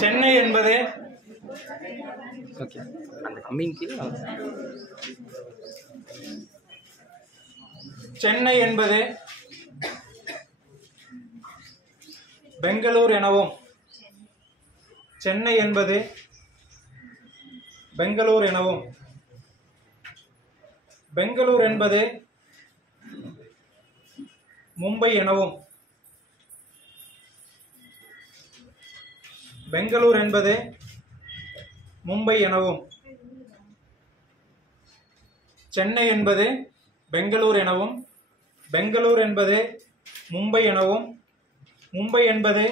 சென்னை என்பது சென்னை என்பது பெங்களூர் எனவும் சென்னை என்பது பெங்களூர் எனவும் பெங்களூர் என்பது மும்பை எனவும் பெங்களூர் என்பது மும்பை எனவும் சென்னை என்பது பெங்களூர் எனவும் பெங்களூர் என்பது மும்பை எனவும் மும்பை என்பது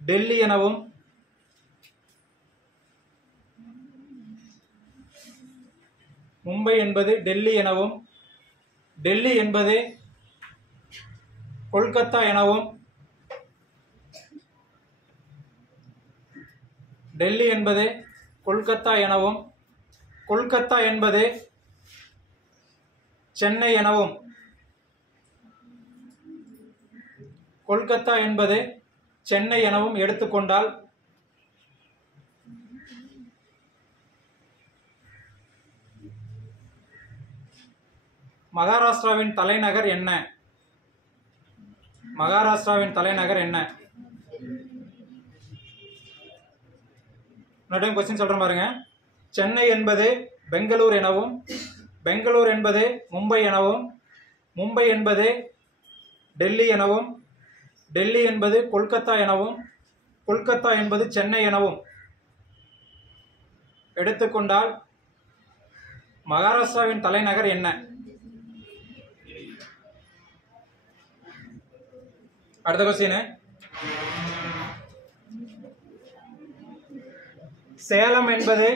டெல்லி எனவும் மும்பை என்பது டெல்லி எனவும் டெல்லி என்பது கொல்கத்தா எனவும் டெல்லி என்பது கொல்கத்தா எனவும் கொல்கத்தா என்பது சென்னை எனவும் கொல்கத்தா என்பது சென்னை எனவும் எடுத்துக்கொண்டால் மகாராஷ்டிராவின் தலைநகர் என்ன? மகாராஷ்டிராவின் தலைநகர் என்ன? இன்னொரு क्वेश्चन சொல்றேன் பாருங்க. சென்னை என்பது பெங்களூர் எனவும் பெங்களூர் என்பது மும்பை எனவும் மும்பை என்பது டெல்லி எனவும் டெல்லி என்பது கொல்கத்தா எனவும் கொல்கத்தா என்பது சென்னை எனவும் எடுத்துக்கொண்டால் மகாராஷ்டிராவின் தலைநகர் என்ன? அடுத்த क्वेश्चन சேலம் என்பது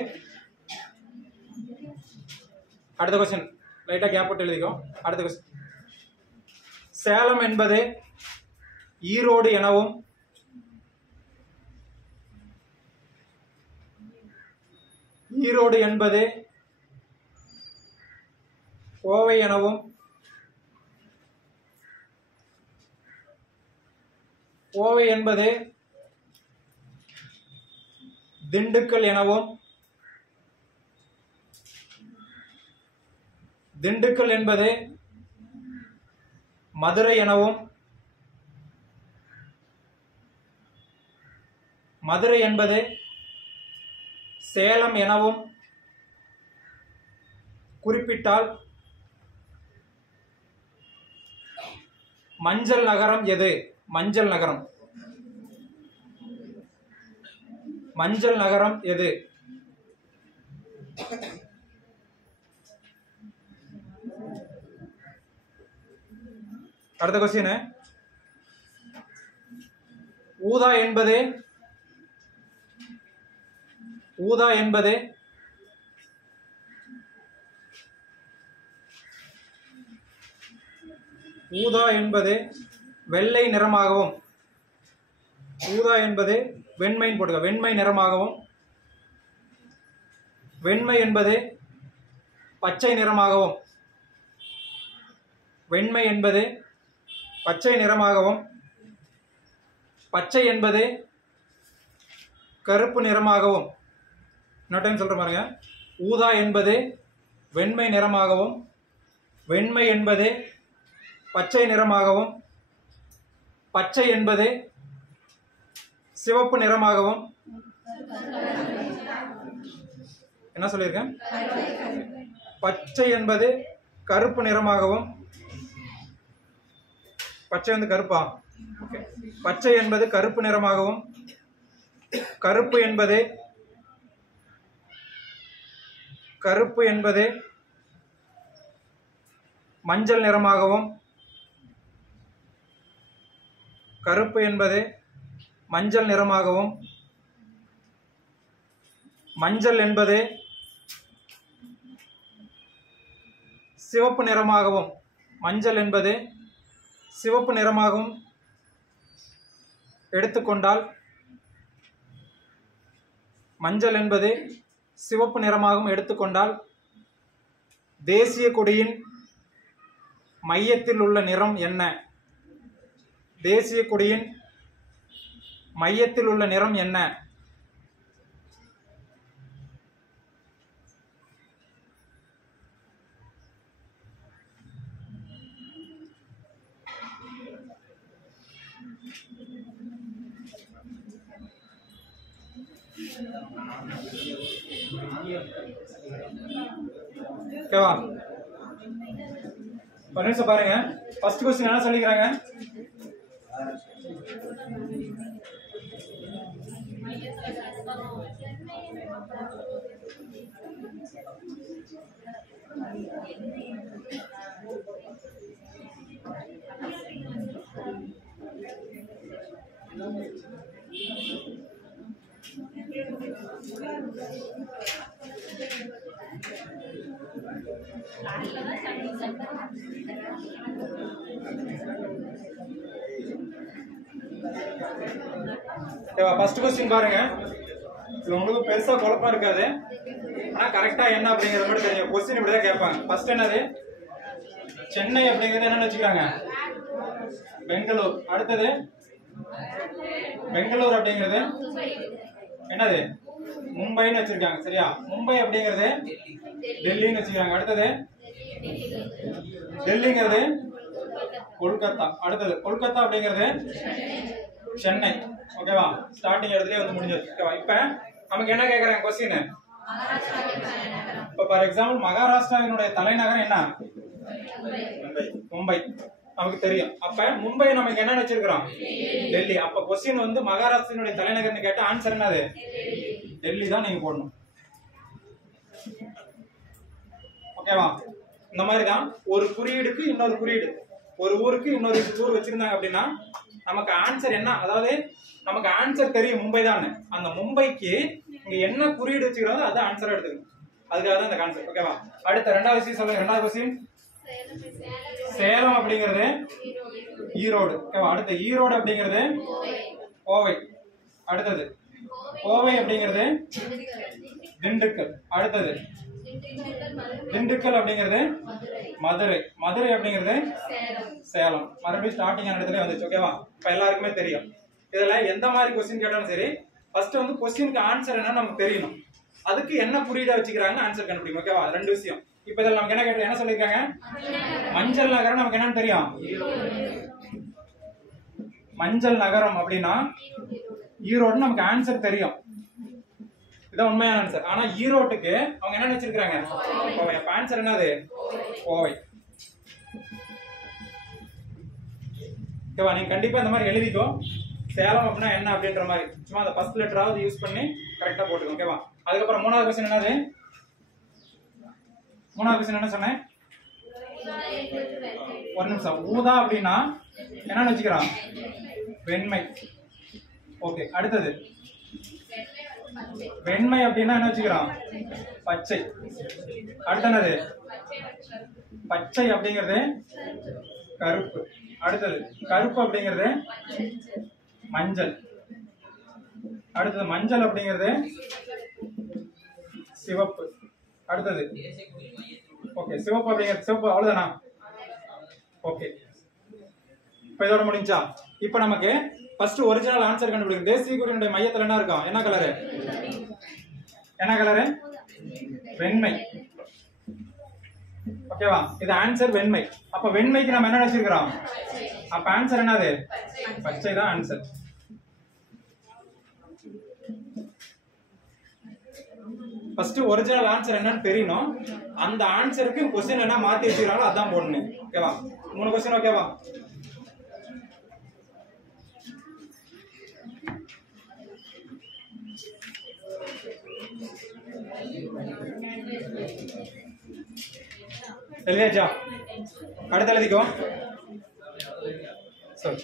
அடுத்த क्वेश्चन லைட்டா கேப் விட்டு எழுதிக்கோ. அடுத்த क्वेश्चन சேலம் என்பது ஈரோடு எனவும் ஈரோடு என்பது கோவை எனவும் கோவை என்பது திண்டுக்கல் எனவும் திண்டுக்கல் என்பது மதுரை எனவும் மதுரை என்பது சேலம் எனவும் குறிப்பிட்டால் மஞ்சள் நகரம் எது? மஞ்சள் நகரம் மஞ்சள் நகரம் எது? அடுத்த क्वेश्चन ஊதா என்பது ஊதா என்பது ஊதா என்பது வெள்ளை நிறமாகவும் ஊதா என்பது வெண்மை போடுக வெண்மை நிறமாகவும் வெண்மை என்பது பச்சை நிறமாகவும் வெண்மை என்பது பச்சை நிறமாகவும் பச்சை என்பது கருப்பு நிறமாகவும் இன்னொரு டைம் சொல்ற பாருங்க. ஊதா என்பது வெண்மை நிறமாகவும் வெண்மை என்பது பச்சை நிறமாகவும் பச்சை என்பது சிவப்பு நிறமாகவும் என்ன சொல்லியிருக்கேன்? பச்சை என்பது கருப்பு நிறமாகவும் பச்சை வந்து கருப்பா? ஓகே. பச்சை என்பது கருப்பு நிறமாகவும் கருப்பு என்பது மஞ்சள் நிறமாகவும் கருப்பு என்பது மஞ்சள் நிறமாகவும் மஞ்சள் என்பது சிவப்பு நிறமாகவும் மஞ்சள் என்பது சிவப்பு நிறமாகவும் எடுத்துக்கொண்டால் மஞ்சள் என்பது சிவப்பு நிறமாகவும் எடுத்துக்கொண்டால் தேசிய கொடியின் மையத்தில் உள்ள நிறம் என்ன? தேசிய கொடியின் மையத்தில் உள்ள நிறம் என்ன? ஓகேவா? ஒரு நிமிஷம் பாருங்க. ஃபர்ஸ்ட் क्वेश्चन என்ன சொல்லிக்கிறாங்க? ஃபர்ஸ்ட் क्वेश्चन பாருங்க. இது உங்களுக்கு பெருசா குழப்பம் இருக்காது. ஆனா கரெக்டா என்ன அப்படிங்கறது மட்டும் தெரியும். क्वेश्चन இப்படி தான் கேட்பாங்க. ஃபர்ஸ்ட் என்னது? சென்னை அப்படிங்கறது என்னன்னு வெச்சுக்கிறாங்க? பெங்களூர். அடுத்தது பெங்களூர் அப்படிங்கிறது என்னது? மும்பைன்னு வச்சிருக்காங்க. சரியா? மும்பை அப்படிங்கிறது டெல்லின்னு வச்சிருக்காங்க. அடுத்தது டெல்லிங்கிறது கொல்கத்தா. அடுத்தது கொல்கத்தா அப்படிங்கிறது சென்னை. ஓகேவா? ஸ்டார்டிங் இடத்துலயே வந்து முடிஞ்சது. ஓகேவா? இப்ப நமக்கு என்ன கேக்குறாங்க क्वेश्चन? இப்ப ஃபார் எக்ஸாம்பிள் மகாராஷ்டிராவினுடைய தலைநகரம் என்ன? மும்பை. நமக்கு தெரியும். அப்ப மும்பை நமக்கு என்ன வச்சிருக்கோம்? டெல்லி. அப்ப क्वेश्चन வந்து மகாராஷ்டிராவினுடைய தலைநகர்னு கேட்டா ஆன்சர் என்னது? டெல்லி தான் நீங்க போடணும். ஓகேவா? இந்த மாதிரி தான் ஒரு குறியீடுக்கு இன்னொரு குறியீடு, ஒரு ஊருக்கு இன்னொரு ஊர் வச்சிருந்தாங்க அப்படின்னா நமக்கு ஆன்சர் என்ன, அதாவது நமக்கு ஆன்சர் தெரியும் மும்பை தான். அந்த மும்பைக்கு இங்க என்ன குறியீடு வச்சுக்கிறாங்க அது ஆன்சர் எடுத்துக்கணும். அதுக்காக தான் இந்த கான்செப்ட். ஓகேவா? அடுத்த ரெண்டாவது விஷயம் சொல்லுங்க. ரெண்டாவது क्वेश्चन சேலம் அப்படிங்கிறது ஈரோடு. ஓகேவா? அடுத்து ஈரோடு அப்படிங்கிறது கோவை. அடுத்தது கோவை அப்படிங்கிறது திண்டுக்கல். அடுத்தது திண்டுக்கல் அப்படிங்கிறது மதுரை. மதுரை அப்படிங்கிறது சேலம். மறுபடியும் ஸ்டார்டிங் இடத்துல வந்துச்சு. ஓகேவா? இப்ப எல்லாருக்குமே தெரியும். இதுல எந்த மாதிரி क्वेश्चन கேட்டாலும் சரி ஃபர்ஸ்ட் வந்து क्वेश्चनக்கு ஆன்சர் என்ன நமக்கு தெரியணும். அதுக்கு என்ன குறியீடா வச்சுக்கிறாங்க ஆன்சர் கண்டுபிடிக்கணும். ஓகேவா? ரெண்டு விஷயம். இப்ப இதெல்லாம் நமக்கு என்ன கேட்டு என்ன சொல்லிருக்காங்க? மஞ்சள் நகரம். நமக்கு என்னன்னு தெரியும்? மஞ்சள் நகரம் அப்படின்னா ஈரோடு. நமக்கு ஆன்சர் தெரியும். இதான் உண்மையான ஆன்சர். ஆனா ஈரோட்டுக்கு அவங்க என்ன வச்சிருக்காங்க? கோவை. அப்ப ஆன்சர் என்னது? கோவை. ஓகேவா? நீங்க கண்டிப்பா இந்த மாதிரி எழுதிக்கோ. சேலம் அப்படின்னா என்ன அப்படின்ற மாதிரி சும்மா அந்த ஃபர்ஸ்ட் லெட்டராவது யூஸ் பண்ணி கரெக்டா போட்டுக்கோ. ஓகேவா? அதுக்கப்புறம் மூணாவது क्वेश्चन என்னது? மூணாவது क्वेश्चन என்ன சொன்னேன்? ஒரு நிமிஷம். ஊதா அப்படின்னா என்னன்னு வச்சுக்கிறான்? வெண்மை. ஓகே. அடுத்தது வெண்மை அப்படின்னா என்ன வச்சுக்கிறான்? பச்சை. அடுத்தது பச்சை அப்படிங்கிறது கருப்பு. அடுத்தது கருப்பு அப்படிங்கிறது மஞ்சள். அடுத்தது மஞ்சள் அப்படிங்கிறது சிவப்பு. அடுத்தது ஓகே சிவப்பு அப்படிங்கிறது சிவப்பு. அவ்வளவுதானா? ஓகே. இப்ப இதோட முடிஞ்சா? இப்ப நமக்கு ஃபர்ஸ்ட் ஒரிஜினல் ஆன்சர் கண்டுபிடிக்கணும். தேசிய கொடியினுடைய மையத்துல என்ன இருக்கும்? என்ன கலரு? என்ன கலரு? வெண்மை. ஓகேவா? இது ஆன்சர் வெண்மை. அப்ப வெண்மைக்கு நம்ம என்ன வச்சிருக்கிறோம்? அப்ப ஆன்சர் என்னது? பச்சை தான் ஆன்சர். ஃபர்ஸ்ட் ஒரிஜினல் ஆன்சர் என்னன்னு தெரியணும். அந்த ஆன்சருக்கு क्वेश्चन என்ன மாத்தி வச்சிருக்காங்களோ அதான் போடணும். ஓகேவா? 3 क्वेश्चन. ஓகேவா? எழுதியாச்சா? அடுத்து எழுதிக்கோ. சரி.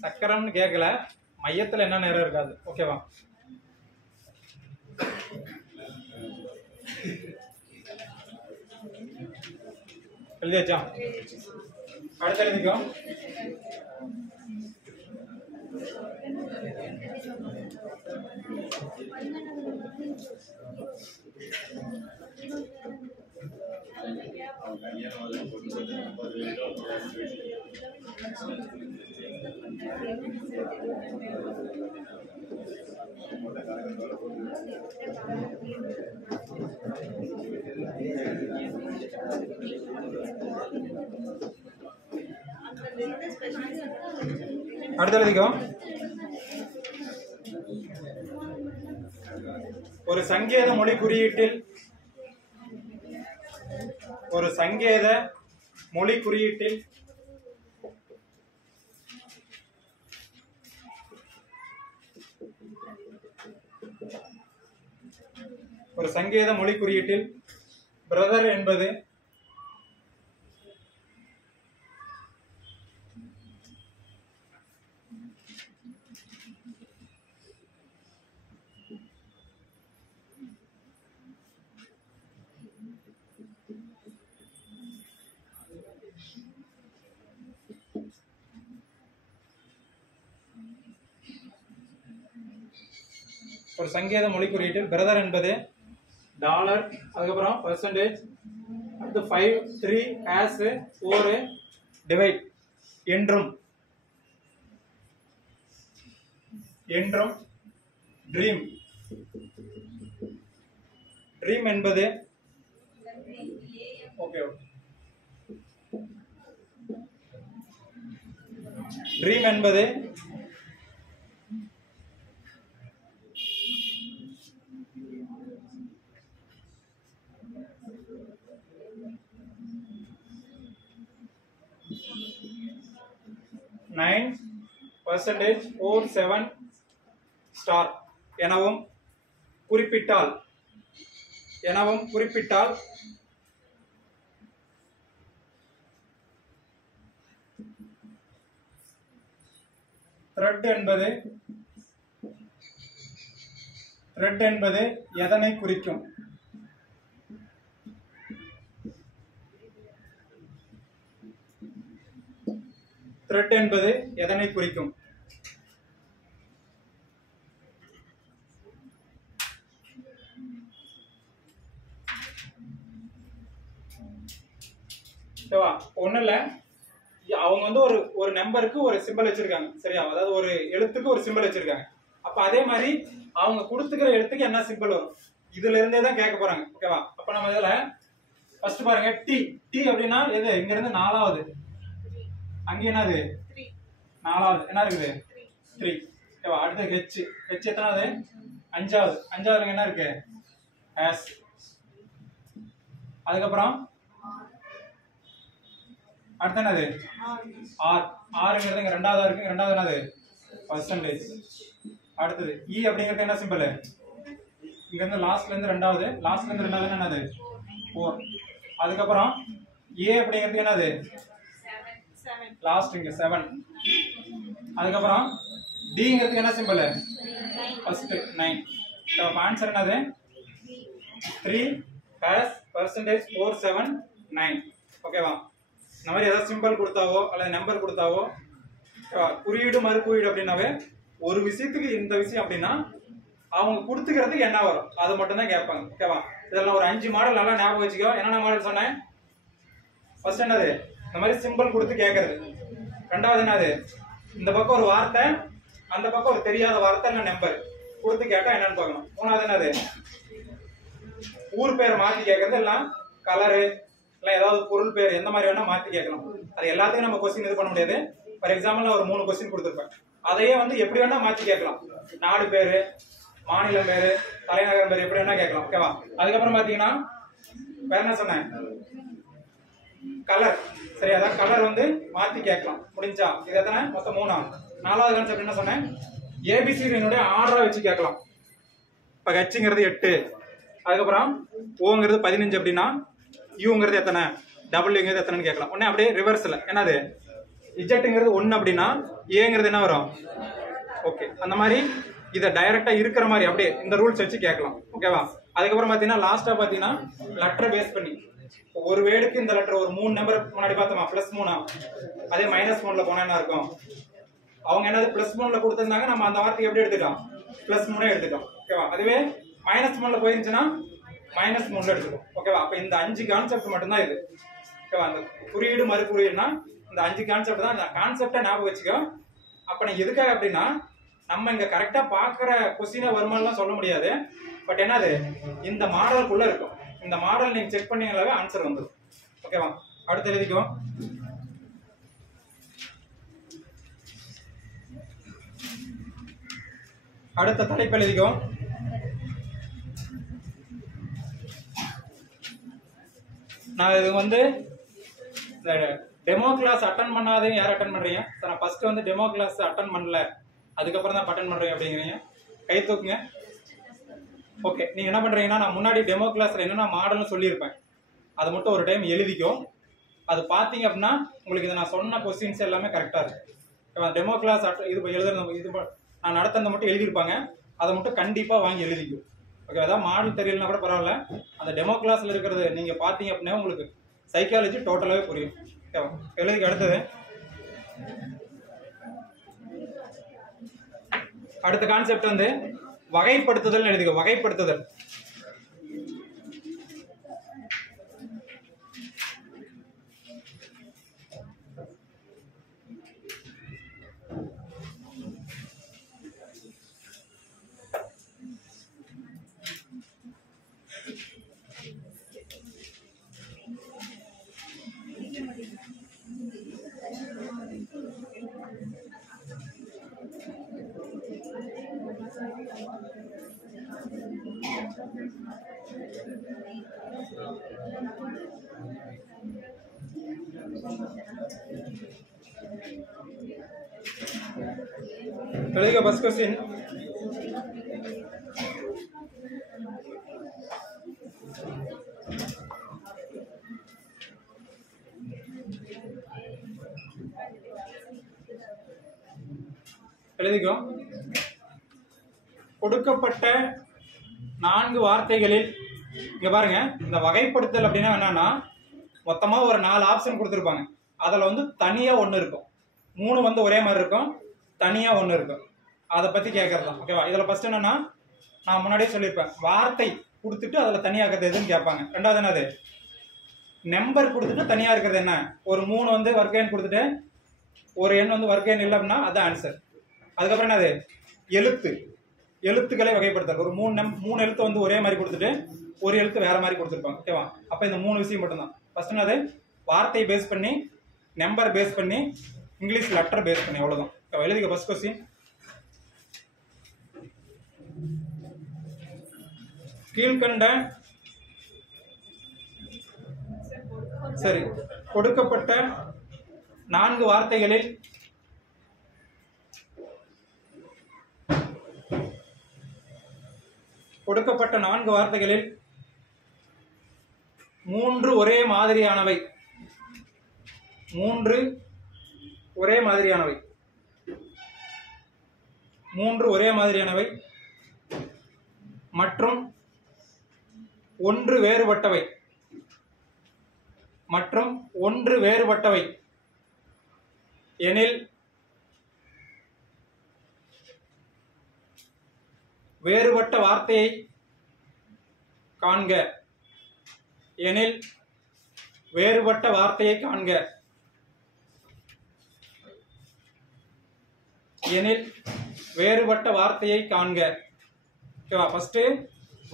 சக்கரம்னு கேட்கல, மையத்துல என்ன நேரம் இருக்காது. ஓகேவா? எழுதியாச்சா? அடுத்த எழுதிக்கோ. அடுத்த எழுதிக்கோ. ஒரு சங்கேத மொழி குறியீட்டில் பிரதர் என்பது டாலர், அதுக்கப்புறம் பெர்சன்டேஜ், அடுத்து 5 3 ஆஸ் 4 டிவைட் என்றும் ட்ரீம் என்பது ஓகே ட்ரீம் என்பது %, 4 7 ஸ்டார் எனவும் குறிப்பிட்டால் த்ரெட் என்பது எதனை குறிக்கும்? த்ரெட் என்பது எதனை குறிக்கும்? ஒண்ணு இல்ல, அவங்க வந்து ஒரு நம்பருக்கு ஒரு சிம்பல் வச்சிருக்காங்க. சரியா? அதாவது ஒரு எழுத்துக்கு ஒரு சிம்பல் வச்சிருக்காங்க. அப்ப அதே மாதிரி அவங்க கொடுத்துக்கிற எழுத்துக்கு என்ன சிம்பல் வரும், இதுல இருந்தே தான் கேட்க போறாங்க. ஓகேவா? அப்ப நம்ம இதுல ஃபர்ஸ்ட் பாருங்க, டி அப்படின்னா எது? இங்க இருந்து 4வது, அங்க என்னது 4வது, என்ன இருக்குது 3. ஓகேவா? அடுத்து ஹெச் எத்தனாவது? 5வது என்ன இருக்கு? எஸ். அதுக்கப்புறம் அடுத்து என்னது? ஆறுங்கிறது இங்க 2வது இருக்கு. 2வது என்னது? பர்சன்டேஜ். அடுத்தது இ அப்படிங்கிறது என்ன சிம்பிள்? இங்க இருந்து லாஸ்ட்ல இருந்து 2வது என்னது? 4. அதுக்கப்புறம் ஏ அப்படிங்கிறது என்னது? லாஸ்ட் இங்க 7. அதுக்கப்புறம் டிங்கிறதுக்கு என்ன சிம்பிள்? ஃபர்ஸ்ட் 9. அப்ப ஆன்சர் என்னது? 3 has percentage 4 7 9. ஓகேவா? இந்த மாதிரி ஏதாவது சிம்பிள் கொடுத்தாவோ அல்லது நம்பர் கொடுத்தாவோ, குறியீடு மறுகுறியீடு அப்படின்னாவே ஒரு விஷயத்துக்கு இந்த விஷயம் அப்படின்னா அவங்க கொடுத்துக்கிறதுக்கு என்ன வரும் அதை மட்டும் தான் கேட்பாங்க. ஓகேவா? இதெல்லாம் ஒரு 5 மாடல் நல்லா ஞாபகம் வச்சுக்கோ. என்னென்ன மாடல் சொன்னேன்? ஃபர்ஸ்ட் என்னது? இந்த மாதிரி சிம்பிள் கொடுத்து கேட்கறது. 2வது என்னது? இந்த பக்கம் ஒரு வார்த்தை, அந்த பக்கம் ஒரு தெரியாத வார்த்தை இல்ல நம்பர் கொடுத்து கேட்டா என்னன்னு பார்க்கணும். 3வது என்னது? ஊர் பேரை மாத்தி கேட்கறது, எல்லாம் கலரு இல்ல ஏதாவது பொருள் பேர் எந்த மாதிரி வேணா மாத்தி கேட்கணும். அது எல்லாத்தையும் நம்ம கொஸ்டின் இது பண்ண முடியாது. ஃபார் எக்ஸாம்பிள் ஒரு 3 கொஸ்டின் கொடுத்துருப்பேன், அதையே வந்து எப்படி வேணா மாத்தி கேட்கலாம். நாடு பேரு, மாநிலம் பேரு, தலைநகரம் பேரு எப்படி வேணா கேட்கலாம். ஓகேவா? அதுக்கப்புறம் பாத்தீங்கன்னா வேற என்ன சொன்னேன்? கலர். சரி, அதான் கலர் வந்து மாத்தி கேட்கலாம். முடிஞ்சா? இது எத்தனை? மொத்தம் 3. 4வது கான்செப்ட் என்ன சொன்னேன்? ஏபிசிடினுடைய ஆர்டரா வச்சு கேட்கலாம். இப்ப ஹெச்ங்கிறது 8, அதுக்கப்புறம் ஓங்கிறது 15 அப்படின்னா யூங்கிறது எத்தனை, டபிள்யூங்கிறது எத்தனைன்னு கேட்கலாம். உடனே அப்படியே ரிவர்ஸில் என்னது இஜெட்டுங்கிறது 1 அப்படின்னா ஏங்கிறது என்ன வரும். ஓகே, அந்த மாதிரி இதை டைரக்டா இருக்கிற மாதிரி அப்படியே இந்த ரூல்ஸ் வச்சு கேட்கலாம். ஓகேவா. அதுக்கப்புறம் பார்த்தீங்கன்னா லாஸ்டா பார்த்தீங்கன்னா லெட்டரை பேஸ் பண்ணி ஒரு வேர்டுக்கு இந்த லெட்டர் ஒரு 3 நம்பர் முன்னாடி பார்த்தோமா +3, அதே -3ல போனா என்ன இருக்கும். அவங்க என்னது +3ல கொடுத்திருந்தாங்க, நம்ம அந்த வார்த்தையை எப்படி எடுத்துட்டோம் +3 எடுத்துட்டோம். ஓகேவா. அதுவே -3ல போயிருந்துச்சுன்னா -3ல எடுத்துட்டோம். ஓகேவா. அப்ப இந்த 5 கான்செப்ட் மட்டும்தான் இது. ஓகேவா. அந்த குறியீடு மறு குறியீடுனா இந்த 5 கான்செப்ட் தான். இந்த கான்செப்டை ஞாபகம் வச்சுக்கோ. அப்ப நான் எதுக்காக அப்படின்னா நம்ம இங்க கரெக்டா பாக்குற கொஸ்டினை வருமானலாம் சொல்ல முடியாது. பட் என்னது இந்த மாடலுக்குள்ள இருக்கும். இந்த மாடல் நீங்க செக் பண்ணீங்களாவே ஆன்சர் வந்துடும். ஓகேவா. அடுத்து எழுதிக்கோ. அடுத்த தலைப்பு எழுதிக்கோ. நான் இது வந்து டெமோ கிளாஸ் அட்டன் பண்ணாதவங்க யார் அட்டன் பண்றீங்க? நான் ஃபர்ஸ்ட் வந்து டெமோ கிளாஸ் அட்டன் பண்ணல, அதுக்கப்புறம் தான் அட்டன் பண்றீங்க அப்படிங்கிறீங்க. கை தூக்குங்க. ஓகே, நீங்க என்ன பண்றீங்கன்னா நான் முன்னாடி டெமோ கிளாஸ்ல என்னென்ன மாடல்னு சொல்லியிருப்பேன், அதை மட்டும் ஒரு டைம் எழுதிக்கோ. அது பார்த்தீங்க அப்படின்னா உங்களுக்கு இதை நான் சொன்ன கொஸ்டின்ஸ் எல்லாமே கரெக்டா இருக்கு. டெமோ கிளாஸ் இது எழுதுறது இது நான் நடத்துறதை மட்டும் எழுதியிருப்பாங்க, அதை மட்டும் கண்டிப்பா வாங்கி எழுதிக்கும். ஓகே, அதாவது மாடல் தெரியலனா கூட பரவாயில்ல, அந்த டெமோ கிளாஸ்ல இருக்கிறது நீங்க பாத்தீங்க அப்படின்னா உங்களுக்கு சைக்காலஜி டோட்டலாவே புரியும். ஓகேவா. எழுதிக்கு. அடுத்தது அடுத்த கான்செப்ட் வந்து வகைப்படுத்துதல் எழுதிக்கோ. வகைப்படுத்துதல் எழுதிக்கோ. First question எழுதிக்கோ. கொடுக்கப்பட்ட 4 வார்த்தைகளில் இங்க பாருங்க, இந்த வகைப்படுத்தல் அப்படின்னா என்னன்னா மொத்தமா ஒரு 4 ஆப்ஷன் கொடுத்துருப்பாங்க. அதுல வந்து தனியா 1 இருக்கும், 3 வந்து ஒரே மாதிரி இருக்கும், தனியா 1 இருக்கும். அதை பத்தி கேட்கறது தான். ஓகேவா. இதுல ஃபர்ஸ்ட் என்னன்னா நான் முன்னாடியே சொல்லியிருப்பேன், வார்த்தை கொடுத்துட்டு அதுல தனியா இருக்கிறது எதுன்னு கேட்பாங்க. ரெண்டாவது என்னது நம்பர் கொடுத்துட்டு தனியா இருக்கிறது என்ன. ஒரு 3 வந்து வர்க்க எண் கொடுத்துட்டு ஒரு எண் வந்து வர்க்க எண் இல்லை அப்படின்னா அதான் ஆன்சர். அதுக்கப்புறம் என்னது எழுத்துக்களை வகைப்படுத்தல். ஒரு 3 எழுத்து வந்து ஒரே மாதிரி கொடுத்துட்டு ஒரு எழுத்து வேற மாதிரி கொடுத்துருப்பாங்க. ஓகேவா. அப்ப இந்த 3 விஷயம் மட்டும்தான். ஃபர்ஸ்ட் என்னது வார்த்தை பேஸ் பண்ணி, நம்பர் பேஸ் பண்ணி, இங்கிலீஷ் லெட்டர் பேஸ் பண்ணி, அவ்வளவுதான். எழுதிக்க. ஃபர்ஸ்ட் क्वेश्चन கீழ்கண்ட சரி கொடுக்கப்பட்ட 4 வார்த்தைகளில் கொடுக்கப்பட்ட 4 வார்த்தைகளில் 3 ஒரே மாதிரியானவை, 3 ஒரே மாதிரியானவை, 3 ஒரே மாதிரியானவை மற்றும் 1 வேறுபட்டவை மற்றும் 1 வேறுபட்டவை எனில் வேறுபட்ட வார்த்தையை காண்க. எனில் வேறுபட்ட வார்த்தையை காண்க. எனில் வேறுபட்ட வார்த்தையை காண்க. ஓகேவா. ஃபர்ஸ்ட்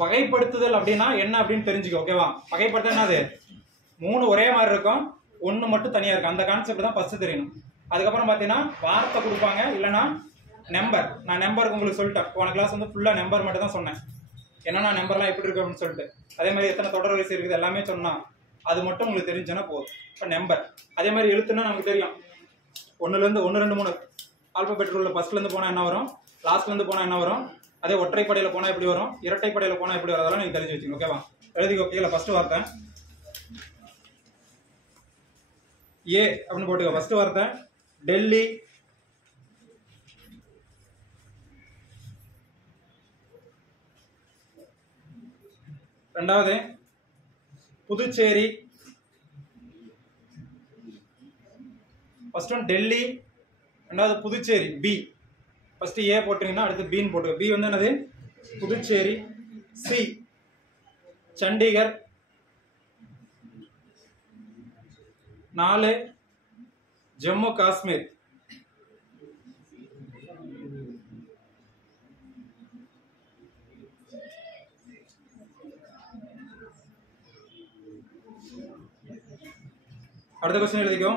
வகைப்படுத்துதல் அப்படின்னா என்ன அப்படின்னு தெரிஞ்சுக்கோ. ஓகேவா. வகைப்படுத்தல் என்னது 3 ஒரே மாதிரி இருக்கும், 1 மட்டும் தனியா இருக்கும். அந்த கான்செப்ட் தான் ஃபர்ஸ்ட் தெரியணும். அதுக்கப்புறம் பாத்தீங்கன்னா வார்த்தை கொடுப்பாங்க, இல்லைன்னா நம்பர். நான் நம்பருக்கு உங்களுக்கு சொல்லிட்டேன், போன கிளாஸ் வந்து ஃபுல்லா நம்பர் மட்டும் தான் சொன்னேன். என்னன்னா நம்பர்லாம் எப்படி இருக்கு அப்படின்னு சொல்லிட்டு, அதே மாதிரி எத்தனை தொடர் வரிசை இருக்குது எல்லாமே சொன்னா அது மட்டும் உங்களுக்கு தெரிஞ்சுன்னா போதும். இப்போ நம்பர். அதே மாதிரி எழுத்துன்னா நமக்கு தெரியும், 1ல இருந்து 1 2 3 ஆல்பபெட் ரூல்ல ஃபர்ஸ்ட்ல இருந்து போனா என்ன வரும், லாஸ்ட்ல இருந்து போனா என்ன வரும், அதே ஒற்றைப்படையில் போனால் எப்படி வரும், இரட்டைப்படையில் போனால் எப்படி வரும், அதெல்லாம் நீங்கள் தெரிஞ்சு வச்சுக்கணும். ஓகேவா? எழுதிக்கோ. கீழே ஃபர்ஸ்ட் வார்த்தை ஏ அப்படின்னு போட்டுக்கோ. ஃபர்ஸ்ட் வார்த்தை டெல்லி, ரெண்டாவது புதுச்சேரி, ஃபர்ஸ்ட் ஒன் டெல்லி, ரெண்டாவது புதுச்சேரி பி. ஃபர்ஸ்ட் ஏ போட்டீங்கன்னா அடுத்து பின்னு போட்டுக்கோ. பி வந்து என்னது, புதுச்சேரி. சி சண்டிகர். 4 ஜம்மு காஷ்மீர். அடுத்த क्वेश्चन எழுதிக்கோ.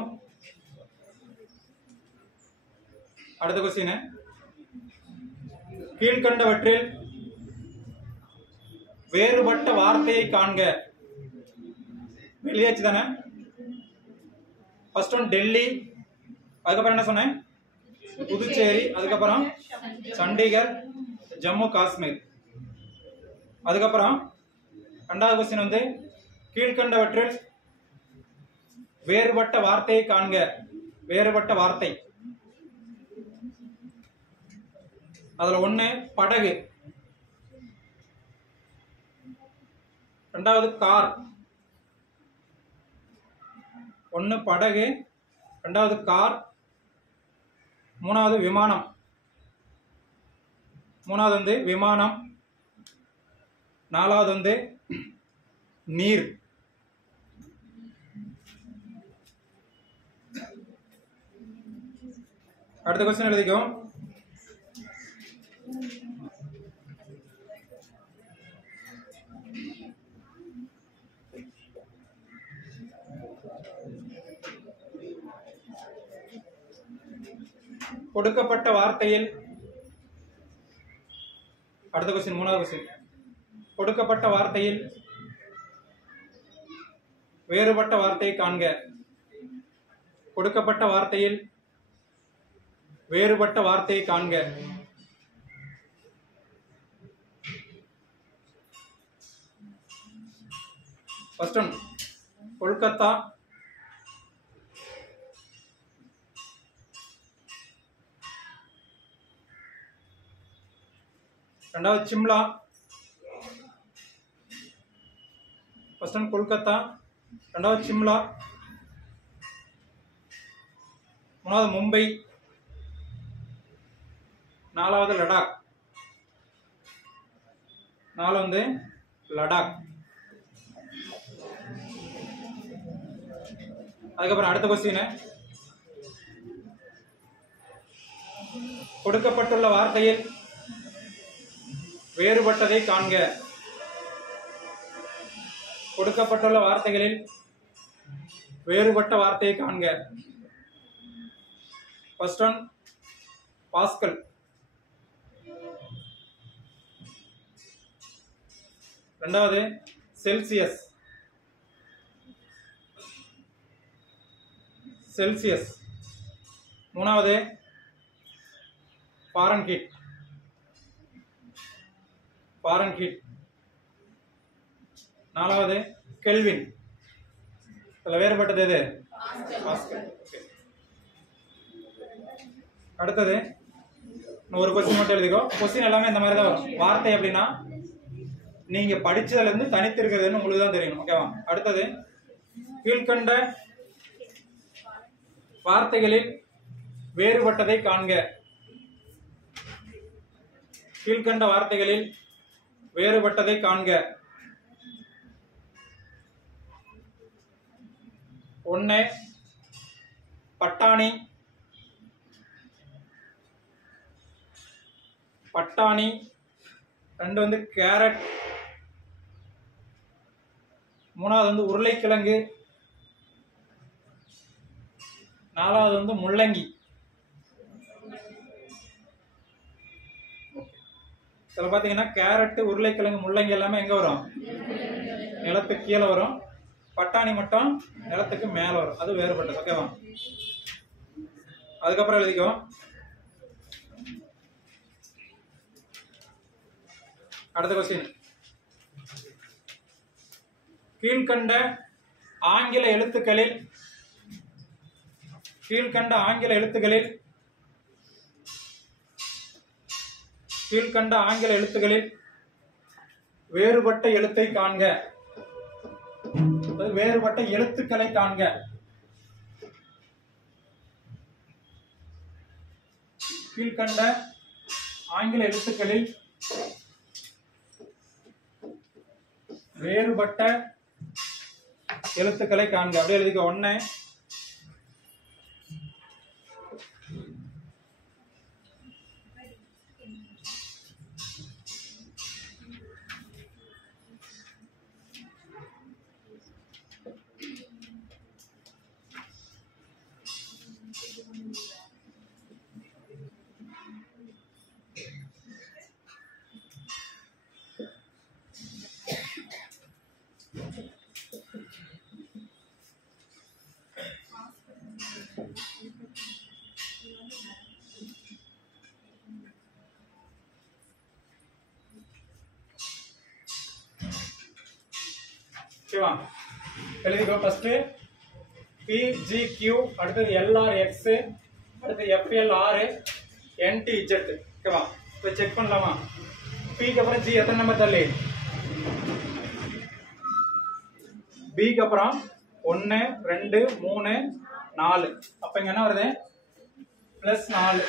அடுத்த क्वेश्चन கீழ்கண்டவற்றில் வேறுபட்ட வார்த்தையை காண்க. வெளியாச்சு தானே. ஃபர்ஸ்ட் ஒன் டெல்லி, அதுக்கப்புறம் என்ன சொன்னேன், புதுச்சேரி, அதுக்கப்புறம் சண்டிகர், ஜம்மு காஷ்மீர். அதுக்கப்புறம் ரெண்டாவது क्वेश्चन வந்து கீழ்கண்டவற்றில் வேறுபட்ட வார்த்தையை காண்க. வேறுபட்ட வார்த்தை அதுல ஒண்ணு படகு, ரெண்டாவது கார். ஒன்னு படகு, ரெண்டாவது கார், மூணாவது விமானம். மூணாவது வந்து விமானம், நாலாவது வந்து நீர். அடுத்த क्वेश्चन எழுதிக்கோ. கொடுக்கப்பட்ட வார்த்தையில், அடுத்த क्वेश्चन மூணாவது क्वेश्चन, கொடுக்கப்பட்ட வார்த்தையில் வேறுபட்ட வார்த்தையை காண்க. கொடுக்கப்பட்ட வார்த்தையில் வேறுபட்ட வார்த்தையை காண்க. ஃபர்ஸ்ட் ஒன் கொல்கத்தா, ரெண்டாவது சிம்லா. ஃபர்ஸ்ட் ஒன் கொல்கத்தா, ரெண்டாவது சிம்லா, மூணாவது மும்பை, நாலாவது லடாக். நாலு வந்து லடாக். அதுக்கப்புறம் அடுத்த क्वेश्चन கொடுக்கப்பட்டுள்ள வார்த்தையில் வேறுபட்டதை காண்க. கொடுக்கப்பட்டுள்ள வார்த்தைகளில் வேறுபட்ட வார்த்தையை காண்க. ஃபர்ஸ்ட் ஒன் பாஸ்கல், ரெண்டாவது செல்சியஸ், செல்சியஸ், மூணாவது ஃபாரன்ஹீட், ஃபாரன்ஹீட், நாலாவது கெல்வின். இதுல வேறுபட்டது எது, பாஸ்கல். அடுத்தது ஒரு क्वेश्चन மட்டும் எழுதிக்கோ. क्वेश्चन எல்லாமே இந்த மாதிரி தான் வரும். வார்த்தை அப்படின்னா நீங்க படிச்சதுல இருந்து தனித்து இருக்கிறதுன்னு உங்களுக்கு தான் தெரியணும். ஓகேவா? அடுத்தது கீழ்கண்ட வார்த்தைகளில் வேறுபட்டதை காண்க. கீழ்கண்ட வார்த்தைகளில் வேறுபட்டதை காண்க. ஒன்னு பட்டாணி, பட்டாணி, ரெண்டு வந்து கேரட், மூணாவது வந்து உருளைக்கிழங்கு, நாலாவது வந்து முள்ளங்கி. இதில் பார்த்தீங்கன்னா கேரட், உருளைக்கிழங்கு, முள்ளங்கி எல்லாமே எங்கே வரும், நிலத்துக்கு கீழே வரும். பட்டாணி மட்டும் நிலத்துக்கு மேலே வரும். அது வேறுபட்டது. ஓகேவா? அதுக்கப்புறம் எழுதிக்கோ. அடுத்த क्वेश्चन கீழ்க்கண்ட ஆங்கில எழுத்துக்களில் வேறுபட்ட எழுத்தை காண்க. வேறுபட்ட எழுத்துக்களை காண்க. கீழ்க்கண்ட ஆங்கில எழுத்துக்களில் வேறுபட்ட எழுத்துக்களை காண்க. அப்படியே எழுதிக்க. 1 ஓகேவா? எழுதிக்கோ. ஃபர்ஸ்ட் PGQ, அடுத்தது LRX, அடுத்து FLR, NTZ. ஓகேவா? இப்போ செக் பண்ணலாமா? Pக்கு அப்புறம் G எத்தனை நம்பர் தள்ளி? Bக்கு அப்புறம் 1 2 3 4. அப்ப இங்க என்ன வருது? +4.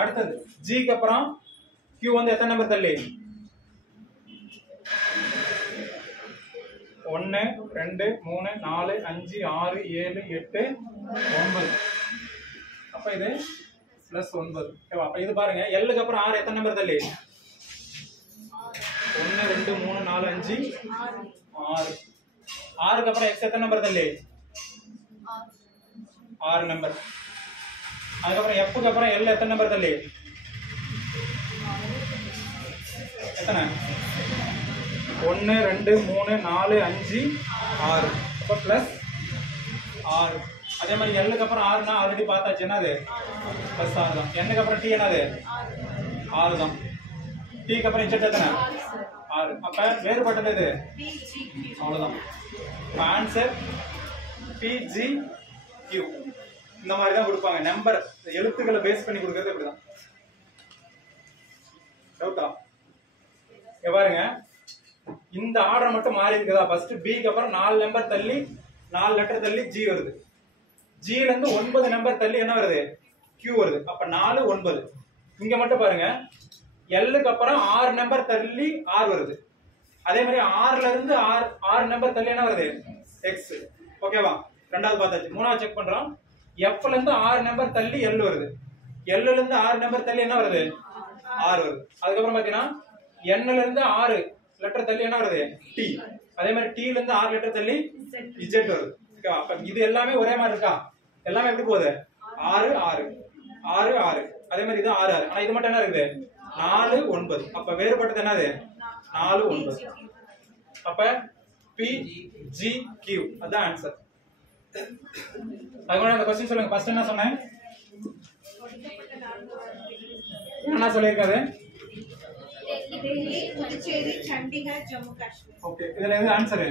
அடுத்தது Gக்கு அப்புறம் Q வந்து எத்தனை நம்பர் தள்ளி? 1 2 3 4 5 6 7 8 9. அப்ப இது +9. ஓகேவா? அப்ப இது பாருங்க. Lக்கு அப்புறம் R எத்தனை நம்பர் தள்ளி? 1 2 3 4 5 6. Rக்கு அப்புறம் X எத்தனை நம்பர் தள்ளி? 6 நம்பர். அதுக்கப்புறம் Fக்கு அப்புறம் L எத்தனை நம்பர் தள்ளி? எத்தனை? 1 2 3 4 5 6. அப்ப +6. அதே மாதிரி Lக்கு அப்புறம் R னா ஆல்ரெடி பார்த்தாச்சு. என்னது? +6 தான். Nக்கு அப்புறம் T என்னது? 6 தான். Tக்கு அப்புறம் Z எத்தனை? 6. அப்ப வேறுபட்டது எது? அவ்வளவுதான். Answer PGQ. இந்த மாதிரி தான் கொடுப்பாங்க. நம்பர் எழுத்துக்களை பேஸ் பண்ணி கொடுக்கிறது அப்படிதான். டவுட்டா? பாருங்க, இந்த ஆர்டர் மட்டும் மாறி இருக்குதா? ஃபர்ஸ்ட் Bக்கு அப்புறம் 4 நம்பர் தள்ளி 4 லெட்டர் தள்ளி G வருது. Gல இருந்து 9 நம்பர் தள்ளி என்ன வருது? Q வருது. அப்ப 4 9. இங்க மட்டும் பாருங்க, Lக்கு அப்புறம் 6 நம்பர் தள்ளி R வருது. அதே மாதிரி Rல இருந்து 6 நம்பர் தள்ளி என்ன வருது? X. ஓகேவா? ரெண்டாவது பார்த்தாச்சு. மூணாவது செக் பண்றோம். Fல இருந்து 6 நம்பர் தள்ளி L வருது. Lல இருந்து 6 நம்பர் தள்ளி என்ன வருது? R வருது. அதுக்கப்புறம் பாத்தீங்கன்னா Nல இருந்து 6 லெட்டர் தள்ளி என்ன வருது? T. அதே மாதிரி T ல இருந்து 6 லெட்டர் தள்ளி Z வருது. ஓகேவா? அப்ப இது எல்லாமே ஒரே மாதிரி இருக்கா? எல்லாமே எப்படி போகுது? 6 6 6 6. அதே மாதிரி இது 6 6. ஆனா இது மட்டும் என்ன இருக்குது? 4 9. அப்ப வேறுபட்டது என்னது? 4 9. அப்ப PGQ அதான் ஆன்சர். அதுக்கு அந்த क्वेश्चन சொல்லுங்க. ஃபர்ஸ்ட் என்ன சொன்னேன்? என்ன சொல்லிருக்காரு? दिल्ली, पुडुचेरी, चंडीगढ़, जम्मू कश्मीर. ஓகே, இதுல எது ஆன்சர்?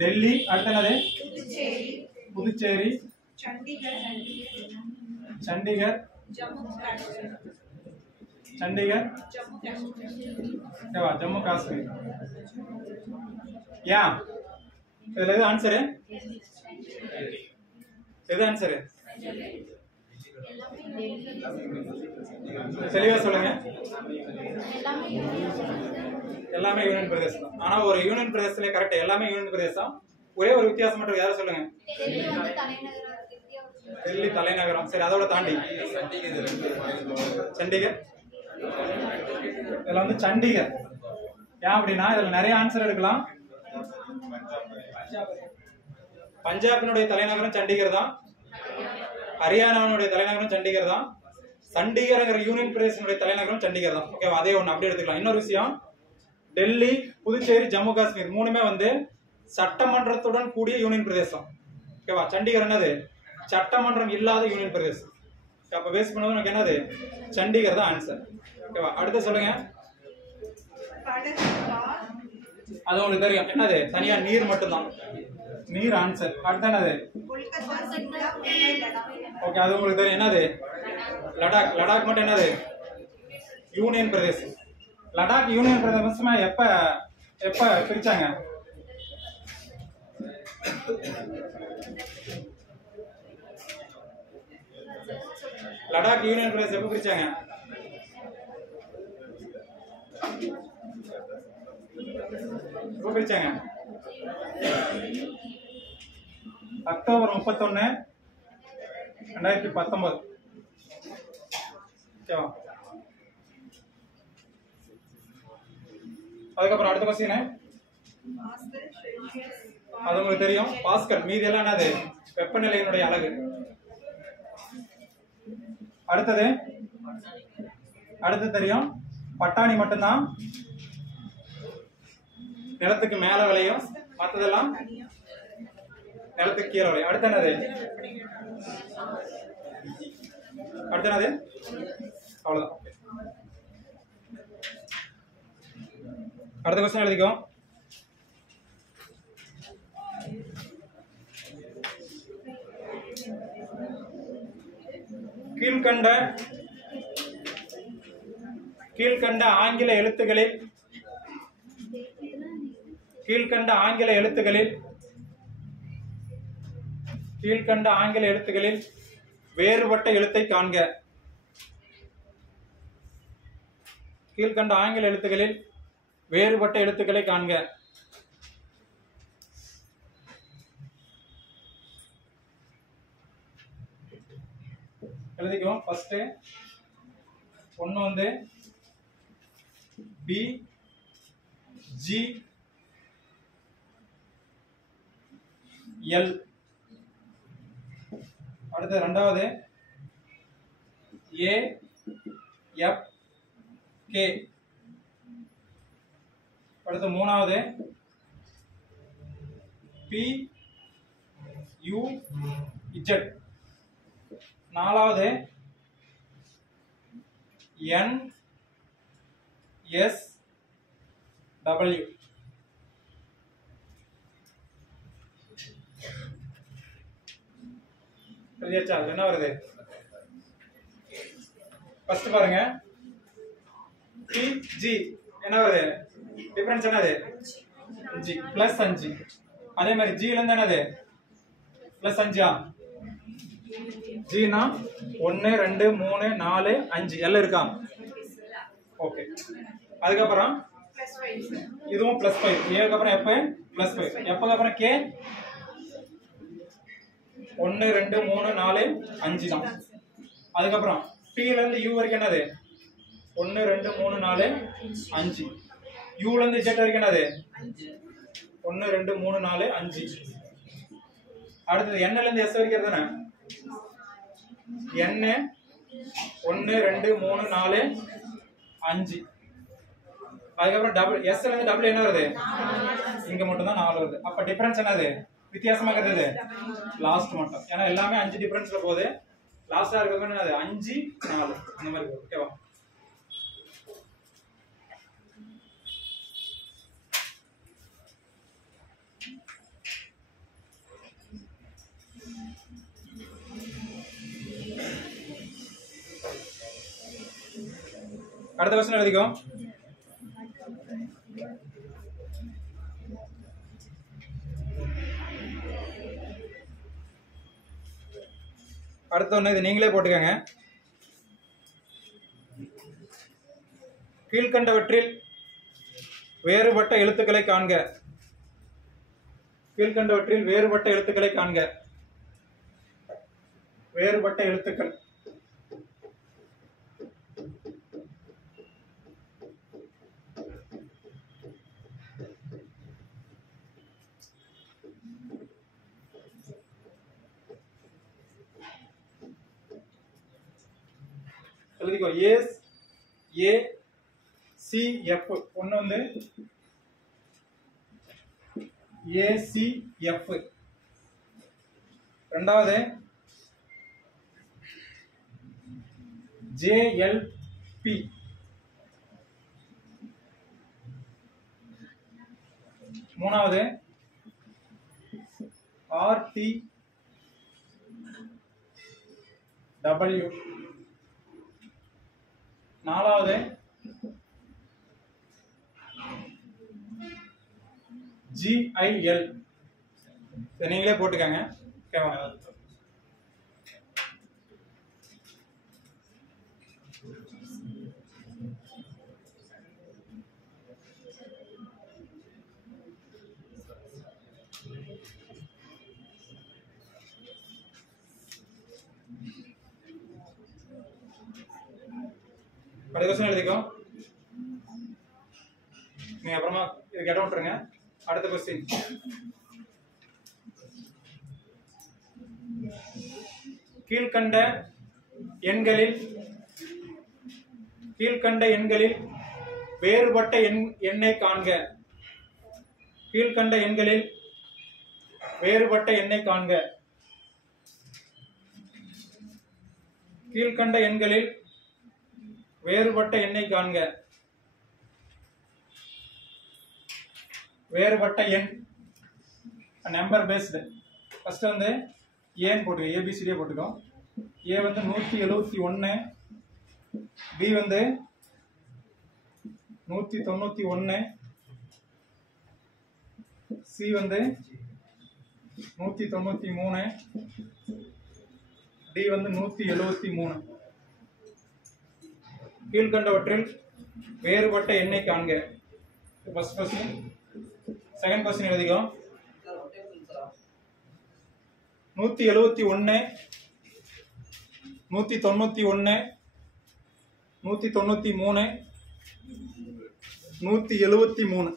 டெல்லி, அடுத்து என்னது? புதுச்சேரி, चंडीगढ़, ஜம்மு காஷ்மீர். ஓகேவா? ஜம்மு காஷ்மீர். யா, இதுல எது ஆன்சர்? எது ஆன்சர்? தெளிவா சொல்லுங்க. எல்லாமே யூனியன் பிரதேசம். ஆனா ஒரு யூனியன் பிரதேசத்துல கரெக்ட், எல்லாமே யூனியன் பிரதேசம். ஒரே ஒரு வித்தியாசம் மட்டும் யாரும் சொல்லுங்க. டெல்லி தலைநகரம். சரி, அதோட தாண்டி சண்டிகர். இதுல வந்து சண்டிகர். ஏன் அப்படின்னா இதுல நிறைய ஆன்சர் எடுக்கலாம். பஞ்சாபினுடைய தலைநகரம் சண்டிகர் தான். ஹரியானாவுடைய தலைநகரம் சண்டிகர் தான். சண்டிகர்ங்கிற யூனியன் பிரதேசனுடைய தலைநகரம் சண்டிகர் தான். ஓகேவா? அதே ஒண்ணு அப்படியே எடுத்துக்கலாம். இன்னொரு விஷயம், டெல்லி, புதுச்சேரி, ஜம்மு காஷ்மீர் மூணுமே வந்து சட்டமன்றத்துடன் கூடிய யூனியன் பிரதேசம். ஓகேவா? சண்டிகர் என்னது? சட்டமன்றம் இல்லாத யூனியன் பிரதேசம். அப்ப பேஸ் பண்ணது நமக்கு என்னது சண்டிகர் தான் ஆன்சர். ஓகேவா? அடுத்து சொல்லுங்க. அது உங்களுக்கு தெரியும் என்னது தனியா நீர் மட்டும்தான் நீர் ஆன்சர். அடுத்து என்னது ஓகே அது உங்களுக்கு தெரியும் என்னது லடாக். லடாக் மட்டும் என்னது யூனியன் பிரதேசம். லடாக் யூனியன் பிரதேசமா எப்ப எப்ப பிரிச்சாங்க? லடாக் யூனியன் பிரதேசம் எப்ப பிரிச்சாங்க? எப்ப பிரிச்சாங்க? அக்டோபர் 31, 2019. ஓகேவா? அதுக்கப்புறம் அடுத்த கொஸ்டின் அது உங்களுக்கு தெரியும் பாஸ்கல். மீதி எல்லாம் என்னது வெப்பநிலையினுடைய அலகு. அடுத்தது தெரியும் பட்டாணி மட்டும்தான் நிலத்துக்கு மேல விளையும், மற்றதெல்லாம் நிலத்துக்கு கீழே விளையும். அடுத்து என்னது அவ்வளவுதான். அடுத்த கொஸ்டின் எழுதிக்கோ. கீழ்கண்ட ஆங்கில எழுத்துகளில் வேறுபட்ட எழுத்தை காண்க. கீழ்கண்ட ஆங்கில எழுத்துக்களில் வேறுபட்ட எழுத்துக்களை காண்க. எழுதிக்குவோம். ஃபர்ஸ்ட் ஒன்னு வந்து பி ஜி எல். அடுத்து ரெண்டாவது ஏ எஃப் கே. அடுத்து மூணாவது பி யூ இஜெட். நாலாவது என் எஸ் டபிள்யூ. என்ன வருது? ஃபர்ஸ்ட் பாருங்க பி ஜி என்ன வருது? டிஃபரன்ஸ் என்னது? G plus 5. அதே மாதிரி ஜில இருந்து என்னது பிளஸ் 5. ஜினா 1 2 3 4 5 எல்லாம் இருக்கா? ஓகே. அதுக்கப்புறம் இதுவும் பிளஸ் 5. ஏக்கு அப்புறம் எஃப் பிளஸ் 5. எஃப்க்கு அப்புறம் கே 1 2 3 4 5 தான். அதுக்கப்புறம் பி ல இருந்து யூ வரைக்கும் என்னது 1 2 3 4 5. யூல இருந்து இஜெட் வரைக்கும் என்னது 1 2 3 4 5. அடுத்தது n ல இருந்து s வரைக்கும் இருக்குதானே n 1 2 3 4 5. அதுக்கப்புறம் டபுள் s ல இருந்து டபுள் என்ன வருது? இங்க மட்டும் தான் 4 வருது. அப்ப டிஃபரன்ஸ் என்னது? வித்தியாசமா இருக்குது லாஸ்ட் மட்டும். ஏன்னா எல்லாமே 5 டிஃபரன்ஸ்ல போகுது. லாஸ்டா இருக்கிறது என்னது 5 4 அந்த மாதிரி போகுது. ஓகேவா? அடுத்த क्वेश्चन எழுதிக்கோ. அடுத்து ஒண்ணு இது நீங்களே போட்டுக்கங்க. கீழ்கண்டவற்றில் வேறுபட்ட எழுத்துக்களை காண்க. கீழ்கண்டவற்றில் வேறுபட்ட எழுத்துக்களை காண்க. வேறுபட்ட எழுத்துக்கள் எழுதிக்கோ. S A C F. ஒன்னு வந்து ஏ சி எஃப். ரெண்டாவது JLP. மூணாவது RTW. நாலாவது GIL. இதை நீங்களே போட்டுக்கங்க. ஓகேவா? அடுத்த கொஸ்டின் எழுதிக்கோ. நீங்க அப்புறமா இதுக்கு இடம் விட்டுருங்க. அடுத்த கொஸ்டின், கீழ்கண்ட எண்களில் வேறுபட்ட எண்ணை காண்க. கீழ்கண்ட எண்களில் வேறுபட்ட எண்ணை காண்க. கீழ்கண்ட எண்களில் வேறுபட்ட எண்ணை காண்க. வேறுபட்ட எண் நம்பர் பேஸ்டு. ஃபர்ஸ்ட் வந்து ஏன்னு போட்டுக்கோ, ஏபிசிடியே போட்டுக்கோ. ஏ வந்து 171, பி வந்து 191, சி வந்து 193, டி வந்து 173. கீழ்கண்டவற்றில் வேறுபட்ட எண்ணை காண்க. First question. செகண்ட் கொஸ்டின் எழுதிக்கோ. 171, 191, 193, 173.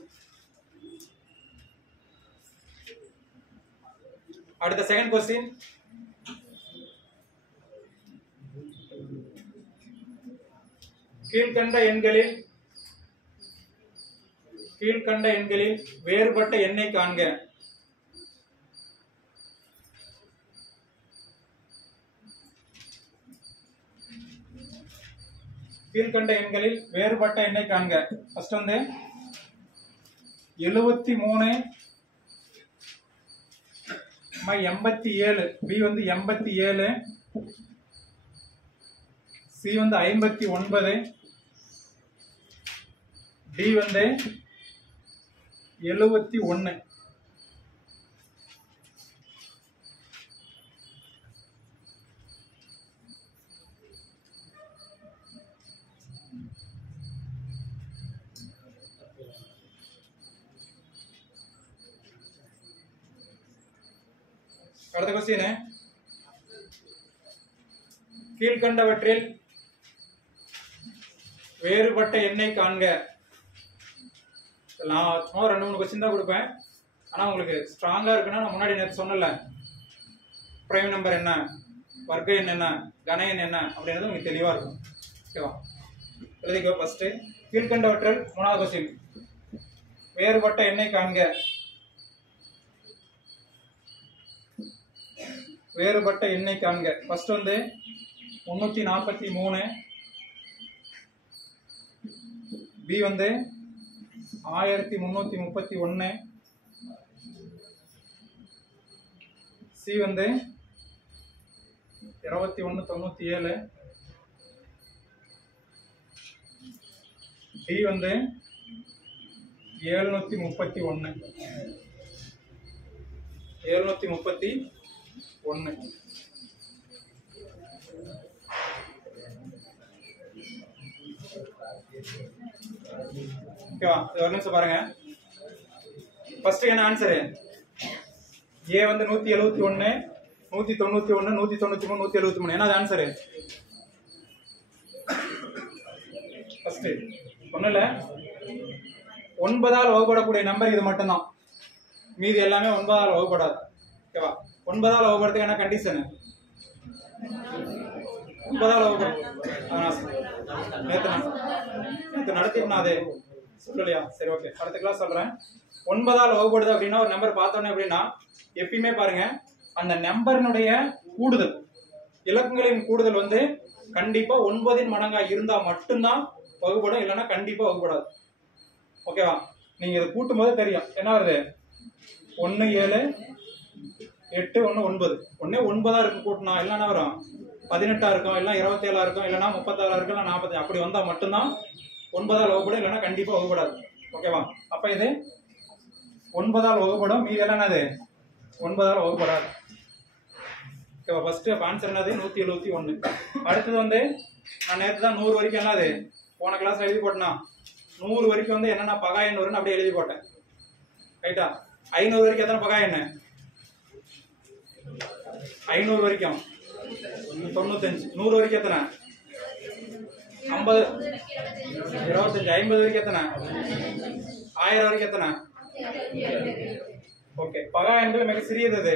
அடுத்த செகண்ட் கொஸ்டின், கீழ்கண்ட எண்களில் வேறுபட்ட எண்ணை காண்க. கீழ்கண்ட எண்களில் வேறுபட்ட எண்ணை காண்க. ஃபர்ஸ்ட் வந்து 73 87, பி வந்து 87, சி வந்து 59, டி வந்து 71. அடுத்த கொஸ்டின், கீழ்கண்டவற்றில் வேறுபட்ட எண்ணை காண்க. நான் சும்மா 2-3 கொஸ்டின் தான் கொடுப்பேன். ஆனா உங்களுக்கு ஸ்ட்ராங்கா இருக்குன்னா நான் முன்னாடி நேற்று சொன்னல பிரைம் நம்பர் என்ன, வர்க்க எண் என்ன, கன எண் என்ன அப்படின்றது உங்களுக்கு தெளிவா இருக்கும். ஓகேவா? எழுதிக்கோ. ஃபர்ஸ்ட் கீழ்கண்டவற்றில் மூணாவது கொஸ்டின், வேறுபட்ட எண்ணை காண்க. வேறுபட்ட எண்ணை காண்க. ஃபர்ஸ்ட் வந்து 343, பி வந்து 1331, சி வந்து 2197, டி வந்து 731. ஓகேவா? ஒரு நிமிஷம் பாருங்க. ஃபர்ஸ்ட் என்ன ஆன்சர்? ஏ வந்து 171, 191, 193, 173. என்ன ஆன்சர்? ஃபர்ஸ்ட் ஒண்ணுல 9ஆல் வகுப்படக்கூடிய நம்பர் இது மட்டும்தான். மீதி எல்லாமே 9ஆல் வகுப்படாது. ஓகேவா? 9ஆல் வகுப்படுறதுக்கு என்ன கண்டிஷன்? 9ஆல் வகுப்படும். நேற்று நடத்தினா அது சொல்லலையா? சரி, ஓகே. அடுத்த கிளாஸ் சொல்றேன். 9ஆல் வகுப்படுது அப்படின்னா ஒரு நம்பர் பார்த்தோன்னே அப்படின்னா எப்பயுமே பாருங்க அந்த நம்பரினுடைய கூடுதல், இலக்கங்களின் கூடுதல் வந்து கண்டிப்பா 9 மடங்கா இருந்தா மட்டும்தான் வகுப்படும், இல்லைன்னா கண்டிப்பா வகுப்படாது. ஓகேவா? நீங்க இதை கூட்டும் போது தெரியும் என்ன வருது. 1 7 8 1 9 ஒன்னே 9 இருக்கு கூட்டினா, இல்லைன்னா வரும் 18 இருக்கும், இல்லைன்னா 27 இருக்கும், இல்லைன்னா 36 இருக்கும், இல்லை 40. அப்படி வந்தா மட்டும்தான் 9ஆல் வகுப்படும், இல்லைன்னா கண்டிப்பா வகுப்படாது. ஓகேவா? அப்ப இது 9ஆல் வகுப்படும், மீதி எல்லாம் என்னது 9ஆல் வகுப்படாது. ஓகேவா? ஃபர்ஸ்ட் ஆன்சர் என்னது 171. அடுத்தது வந்து நான் நேற்று தான் 100 வரைக்கும் என்னது போன கிளாஸ் எழுதி போட்டேன்னா 100 வரைக்கும் வந்து என்னென்ன பகா எண் வரும்னு அப்படியே எழுதி போட்டேன். ரைட்டா? 500 வரைக்கும் எத்தனை பகா எண்ணு? 500 வரைக்கும் 95. 100 வரைக்கும் எத்தனை? 50. 25. 50 வரைக்கும் எத்தனை? 1000 வரைக்கும் எத்தனை? ஓகே. பகா எண்கள் மிக சிறியது அது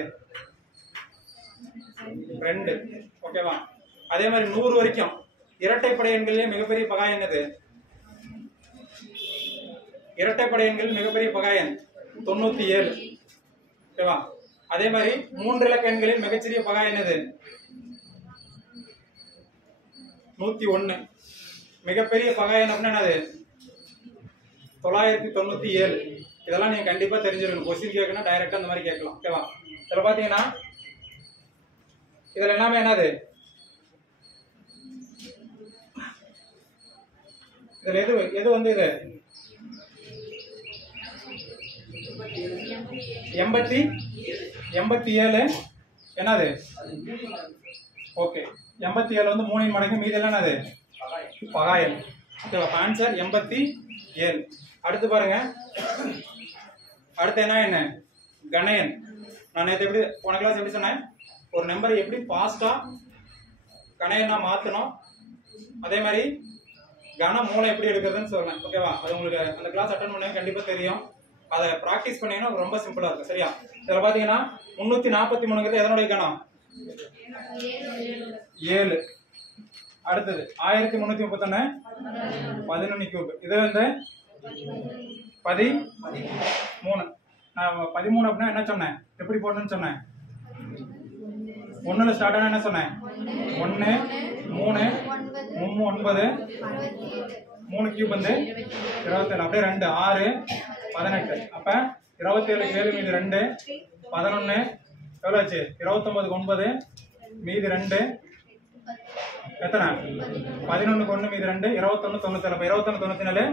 2. ஓகேவா? அதே மாதிரி 100 வரைக்கும் இரட்டைப்படை எண்களிலே மிகப்பெரிய பகா எண் எது? இரட்டைப்படை எண்கள் மிகப்பெரிய பகா எண் 97. ஓகேவா? அதே மாதிரி 3 இலக்க எண்களில் மிகச்சிறிய பகா எண் எது? 101. மிகப்பெரிய பகா எண் அப்படின்னா என்னது? 997. இதெல்லாம் நீங்க கண்டிப்பா தெரிஞ்சிருக்கணும். கொஸ்டின் கேட்கணும், டைரக்டா அந்த மாதிரி கேட்கலாம். ஓகேவா? இதுல பாத்தீங்கன்னா இதுல எல்லாமே என்னது? இதுல எது வந்து இது 87 என்னது? ஓகே. 87 வந்து 3 மடங்கு, மீதி எல்லாம் என்னது பகா எண். ஓகேவா? ஆன்சர் 87. அடுத்து பாருங்க. அடுத்து என்ன கன எண். நான் நேற்று எப்படி போன கிளாஸ் எப்படி சொன்னேன், ஒரு நம்பரை எப்படி ஃபாஸ்டா கன எண்ணா மாத்தணும், அதே மாதிரி கன மூலம் எப்படி எடுக்கிறதுன்னு சொன்னேன். ஓகேவா? அது உங்களுக்கு அந்த கிளாஸ் அட்டன் பண்ண கண்டிப்பா தெரியும். அதை பிராக்டிஸ் பண்ணீங்கன்னா ரொம்ப சிம்பிளா இருக்கும். சரியா? இதுல பாத்தீங்கன்னா 343 எதனுடைய கணம்? 7. அடுத்தது 1331 11 கியூப். இது வந்து 13. நான் 13 அப்படின்னா என்ன சொன்னேன், எப்படி போடணும்னு சொன்னேன்? 1ல ஸ்டார்ட் ஆனா என்ன சொன்னேன்? 1 3 9 3 கியூப் வந்து 27. அப்படியே 2 6 18. அப்ப 27 7 மீதி 2 11 எவ்வளவு ஆச்சு? 29 9 மீதி 2 எத்தனை? 11 1 மீதி 2 21 94. அப்ப 21 94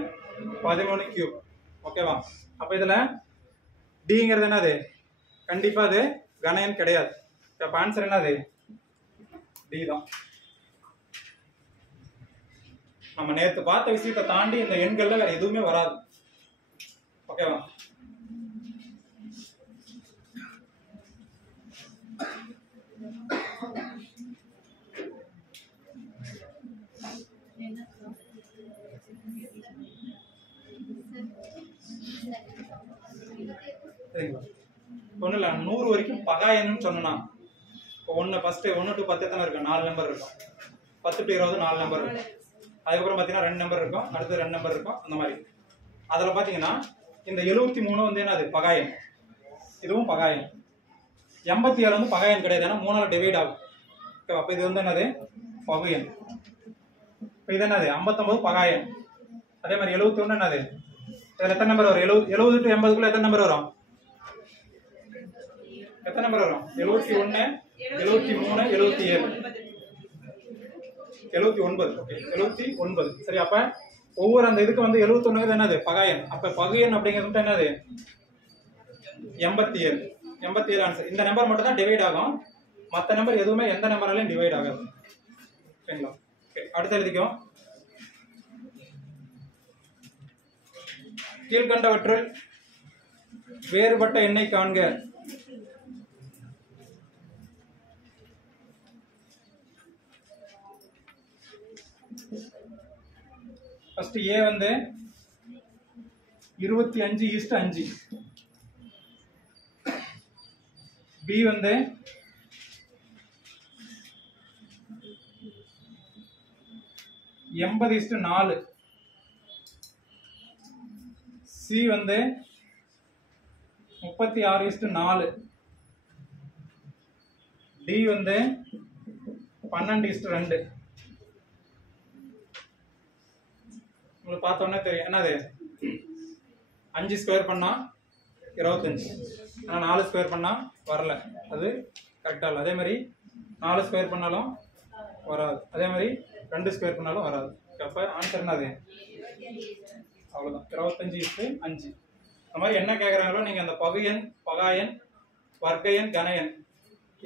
13 கியூப். ஓகேவா? அப்ப இதுல டிங்கிறது என்னது? கண்டிப்பா அது கன எண் கிடையாது. அப்ப ஆன்சர் என்னது? டி தான். நம்ம நேத்து பார்த்த விஷயத்தை தாண்டி இந்த எண்கள்ல வேற எதுவுமே வராது. ஓகேவா? சரிங்களா? ஒன்றும் இல்லை, 100 வரைக்கும் பகா எண்ணுன்னு சொன்னா இப்போ 1 ஃபர்ஸ்ட் 1 to 10 எத்தனை இருக்கும்? 4 நம்பர் இருக்கும். 10 to 20 4 நம்பர் இருக்கும். அதுக்கப்புறம் பார்த்தீங்கன்னா 2 நம்பர் இருக்கும், அடுத்து 2 நம்பர் இருக்கும், அந்த மாதிரி. அதில் பார்த்தீங்கன்னா இந்த 73 வந்து என்னது? பகா எண். இதுவும் பகா எண். 87 வந்து பகா எண் கிடையாது, ஏன்னா 3ஆல் டிவைட் ஆகும். அப்போ இது வந்து என்னது? பகு எண். இப்போ இது என்னது? 59 பகா எண். அதே மாதிரி 71 என்னது? இதில் எத்தனை நம்பர் வரும்? 70 to 80 எத்தனை நம்பர் வரும்? எத்தனை நம்பர் வரும்? 71 73 77 79. ஓகே, 79. சரி, அப்ப ஒவ்வொரு அந்த இதுக்கு வந்து 71 என்னது? பகா எண். அப்ப பகு எண் அப்படிங்கிறது என்னது? 87. 87 ஆன்சர். இந்த நம்பர் மட்டும் தான் டிவைட் ஆகும், மற்ற நம்பர் எதுவுமே எந்த நம்பராலையும் டிவைட் ஆகாது. சரிங்களா? ஓகே, அடுத்து எழுதிக்கோ. கீழ்கண்டவற்றில் வேறுபட்ட எண்ணை காண்க. ஃபர்ஸ்ட் ஏ வந்து 25:5, பி வந்து 80:4, சி வந்து 36:4, டி வந்து 12:2. உங்களுக்கு பார்த்தோன்னே தெரியும். என்னது 5 ஸ்கொயர் பண்ணால் 25. ஆனால் 4 ஸ்கொயர் பண்ணால் வரல, அது கரெக்டாக இல்லை. அதே மாதிரி 4 ஸ்கொயர் பண்ணாலும் வராது, அதே மாதிரி 2 ஸ்கொயர் பண்ணாலும் வராது. அப்போ ஆன்சர் என்னது? அவ்வளோதான், 25:5. அந்த மாதிரி என்ன கேட்குறாங்களோ நீங்கள் அந்த பகுயன், பகாயன், வர்க்கையன், கணையன்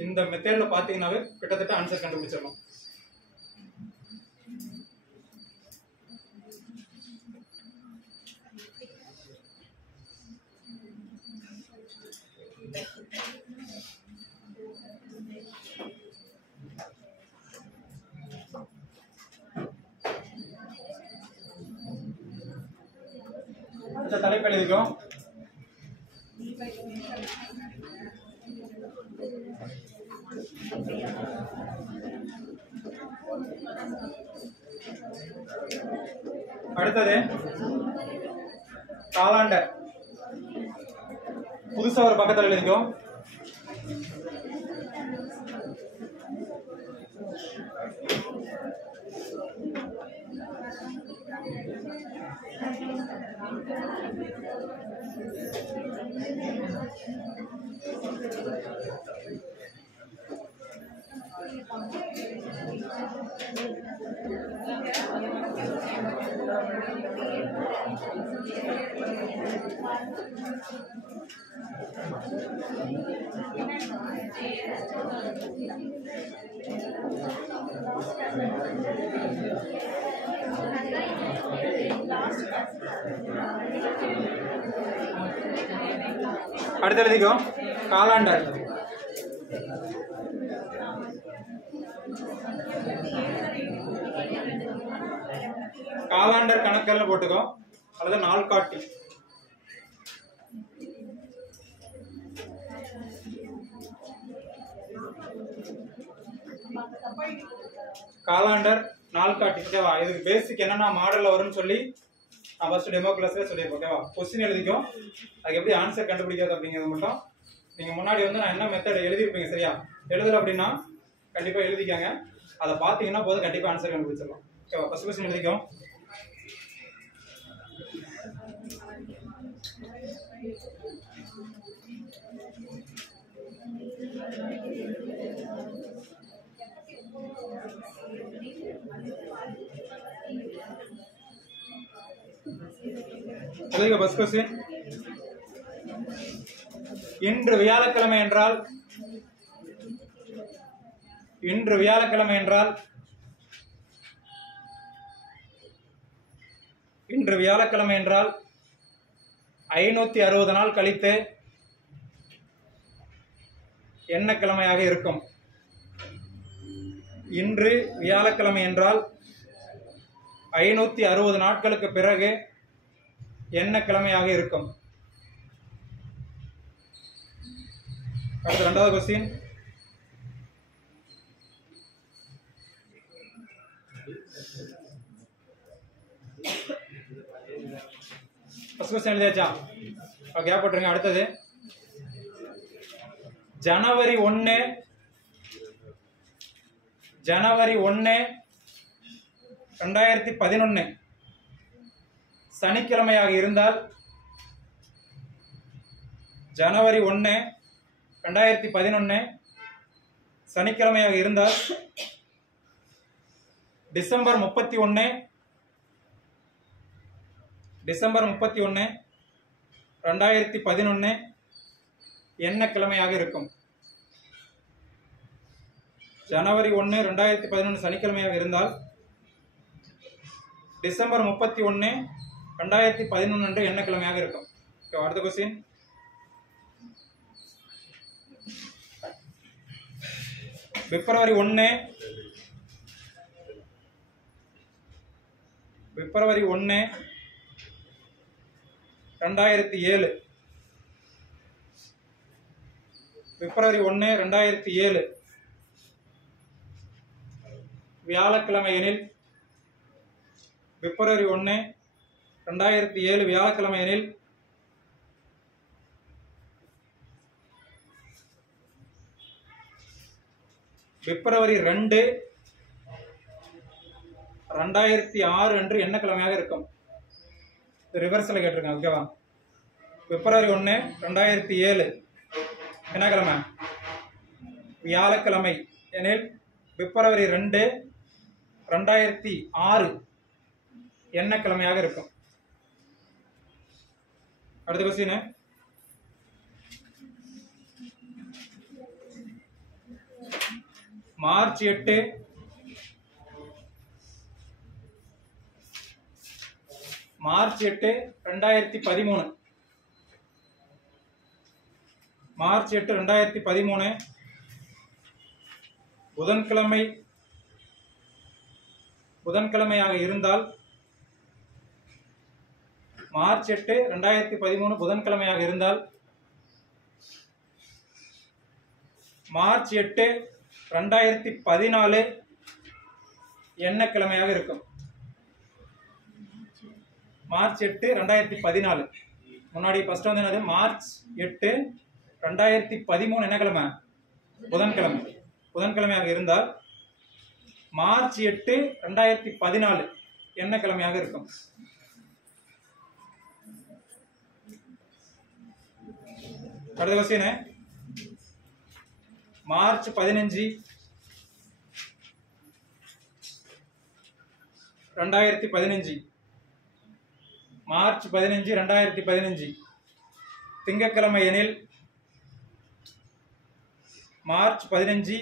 இந்த மெத்தேடில் பார்த்தீங்கன்னாவே கிட்டத்தட்ட ஆன்சர் கண்டுபிடிச்சிடலாம். இந்த தலைப்பு எழுதிக்கும். அடுத்தது காலாண்டர். புதுசா ஒரு பக்கத்தில் எழுதிக்கும். அடுத்து எழுதிக்கும் காலாண்டர். காலாண்டர் கணக்கெல்லாம் போட்டுக்கோ, அல்லது நாள்காட்டி. காலாண்டர் நாள்காட்டி. ஓகேவா? இதுக்கு பேசிக் என்னென்ன மாடல்ல வரும்னு சொல்லி நான் ஃபர்ஸ்ட் டெமோ கிளாஸ்ல சொல்லியிருப்பேன். ஓகேவா? கொஸ்டின் எழுதிக்கும், அதுக்கு எப்படி ஆன்சர் கண்டுபிடிக்கிறது அப்படிங்கிறது மட்டும் நீங்க முன்னாடி வந்து நான் என்ன மெத்தட் எழுதிருப்பீங்க. சரியா? எழுதல அப்படின்னா கண்டிப்பா எழுதிக்காங்க, அதை பார்த்தீங்கன்னா போதும், கண்டிப்பா ஆன்சர் கண்டுபிடிச்சிடலாம். ஓகேவா? ஃபர்ஸ்ட் கொஸ்டின் எழுதிக்கும். ஃபர்ஸ்ட் கொஸ்டின், இன்று வியாழக்கிழமை என்றால், இன்று வியாழக்கிழமை என்றால், இன்று வியாழக்கிழமை என்றால் 560 நாள் கழித்து என்ன கிழமையாக இருக்கும்? இன்று வியாழக்கிழமை என்றால் 560 நாட்களுக்கு பிறகு என்ன கிழமையாக இருக்கும்? அடுத்த இரண்டாவது கொஸ்டின், ஃபர்ஸ்ட் கொஸ்டின் எழுதியாச்சா? ஓகே, போட்டுருங்க. அடுத்தது ஜனவரி 1 2011 சனிக்கிழமையாக இருந்தால், ஜனவரி 1 2011 சனிக்கிழமையாக இருந்தால் டிசம்பர் 31 2011 என்ன கிழமையாக இருக்கும்? ஜனவரி 1 2011 சனிக்கிழமையாக இருந்தால் டிசம்பர் 31 2011 அன்று என்ன கிழமையாக இருக்கும்? அடுத்த கொஸ்டின், பிப்ரவரி 1 2007 பிப்ரவரி 1 2007 வியாழக்கிழமை எனில், பிப்ரவரி 1 2007 வியாழக்கிழமை எனில் பிப்ரவரி 2 2006 அன்று என்ன கிழமையாக இருக்கும்? ரிவர்ஸில் கேட்டிருக்கேன். ஓகேவா? பிப்ரவரி 1, 2007 என்ன கிழமை? வியாழக்கிழமை எனில் பிப்ரவரி 2, 2006 என்ன கிழமையாக இருக்கும்? அடுத்த கொஸ்டின். மார்ச் 8 2013. மார்ச் 8, 2013 புதன்கிழமையாக இருந்தால் மார்ச் 8, 2013 புதன்கிழமையாக இருந்தால் மார்ச் 8, 2014 என்ன கிழமையாக இருக்கும்? மார்ச் 8, 2014 முன்னாடி ஃபர்ஸ்ட் வந்து என்னது? மார்ச் 8, 2013 என்ன கிழமை? புதன்கிழமை. புதன்கிழமையாக இருந்தால் மார்ச் 8, 2014 என்ன கிழமையாக இருக்கும்? அடுத்த கொஸ்டின். மார்ச் 15, 2015 மார்ச் 15, 2015 திங்கட்கிழமை எனில் மார்ச் 15,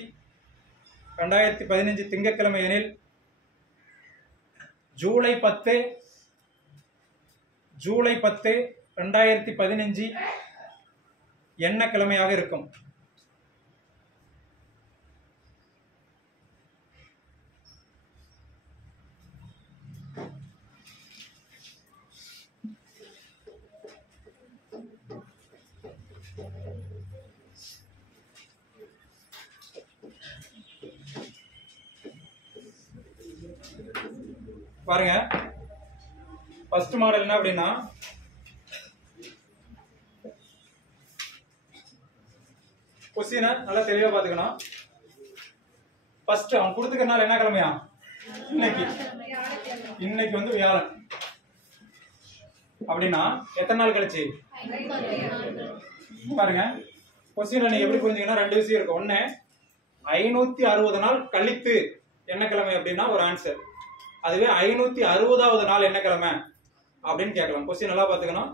2015 திங்கட்கிழமை எனில் ஜூலை 10, 2015 என்ன கிழமையாக இருக்கும்? பாருங்க, ஃபர்ஸ்ட் மாடல் என்ன அப்படின்னா கொஸ்டினை நல்லா தெளிவா பாத்துக்கணும். ஃபர்ஸ்ட் அவன் கொடுத்துக்கிறனால என்ன கிழமையா? இன்னைக்கு வந்து வியாழன் அப்படின்னா எத்தனை நாள் கழிச்சு? பாருங்க, கொஸ்டின்ல நீங்க எப்படி புரிஞ்சுக்கணும்? ரெண்டு விஷயம் இருக்கு. ஒண்ணு 560 நாள் கழித்து என்ன கிழமை அப்படின்னா ஒரு ஆன்சர். அதுவே 560வது நாள் என்ன கிழமை அப்படின்னு கேட்கலாம். கொஸ்டின் நல்லா பாத்துக்கணும்.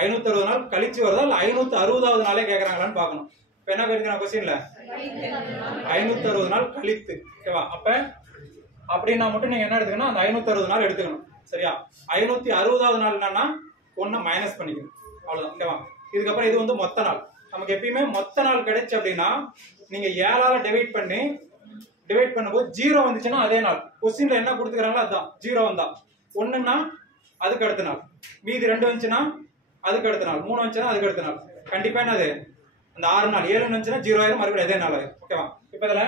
560 நாள் கழிச்சு வருதா இல்ல 560வது நாளே கேக்குறாங்களான்னு பாக்கணும். இப்ப என்ன கேட்கணும் கொஸ்டின்ல? 560 நாள் கழித்து. ஓகேவா? அப்ப அப்படின்னா மட்டும் நீங்க என்ன எடுத்துக்கணும்? அந்த 560 நாள் எடுத்துக்கணும். சரியா? 560வது நாள் என்னன்னா ஒண்ணு மைனஸ் பண்ணிக்கணும். அவ்வளவுதான். ஓகேவா? இதுக்கப்புறம் இது வந்து மொத்த நாள். நமக்கு எப்பயுமே மொத்த நாள் கிடைச்சு அப்படின்னா நீங்க 7ஆல டிவைட் பண்ணும்போது 0 வந்துச்சுன்னா அதே நாள். கொஸ்டின்ல என்ன கொடுத்துக்கிறாங்களோ அதுதான். 0 வந்தா 1ன்னா அதுக்கு அடுத்த நாள், மீதி 2 வந்துச்சுன்னா அதுக்கு அடுத்த நாள், 3 வந்துச்சுன்னா அதுக்கு அடுத்த நாள். கண்டிப்பா என்னது? அந்த 6 நாள். 7 வந்துச்சுன்னா 0 ஆயிரம், மறுபடியும் அதே நாள். ஓகேவா? இப்ப இதுல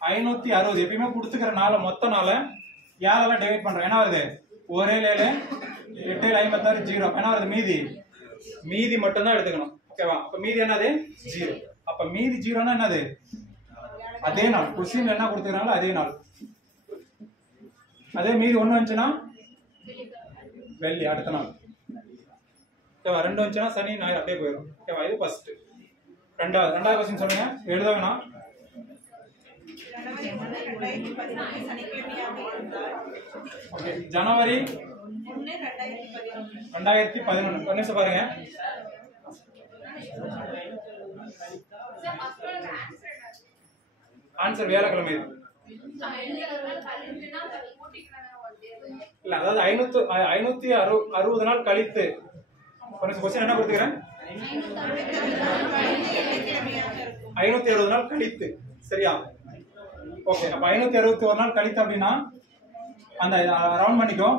560 எப்பயுமே கொடுத்துக்கிற நாளை மொத்த நாளை 7ஆல டிவைட் பண்றோம். என்ன வருது? 1 7 8 56 0. என்ன வருது? மீதி மட்டும் தான் எடுத்துக்கணும். ஓகேவா? அப்ப மீதி என்னது? 0. அப்ப மீதி 0னா என்னது? அதே நாள். கொஸ்டின்ல என்ன கொடுத்துக்கிறாங்களோ அதே நாள். அதே மீதி 1 வந்துச்சுன்னா வெள்ளி, அடுத்த நாள். ஓகேவா? 2 வந்துச்சுன்னா சனி ஞாயிறு அப்படியே போயிடும். ஓகேவா? இது ஃபர்ஸ்ட். ரெண்டாவது கொஸ்டின் சொல்லுங்க. எழுத வேணாம். ஜனவரி 1, 2011 நிமிஷம் பாருங்க. ஆன்சர் வியாழக்கிழமை. இல்ல, அதாவது 560 நாள் கழித்து. கொஸ்டின் என்ன கொடுத்துக்கிறேன்? 560 நாள் கழித்து. சரியா? ஓகே. அப்ப 561 நாள் கழித்து அப்படின்னா அந்த ரவுண்ட் பண்ணிக்கோ.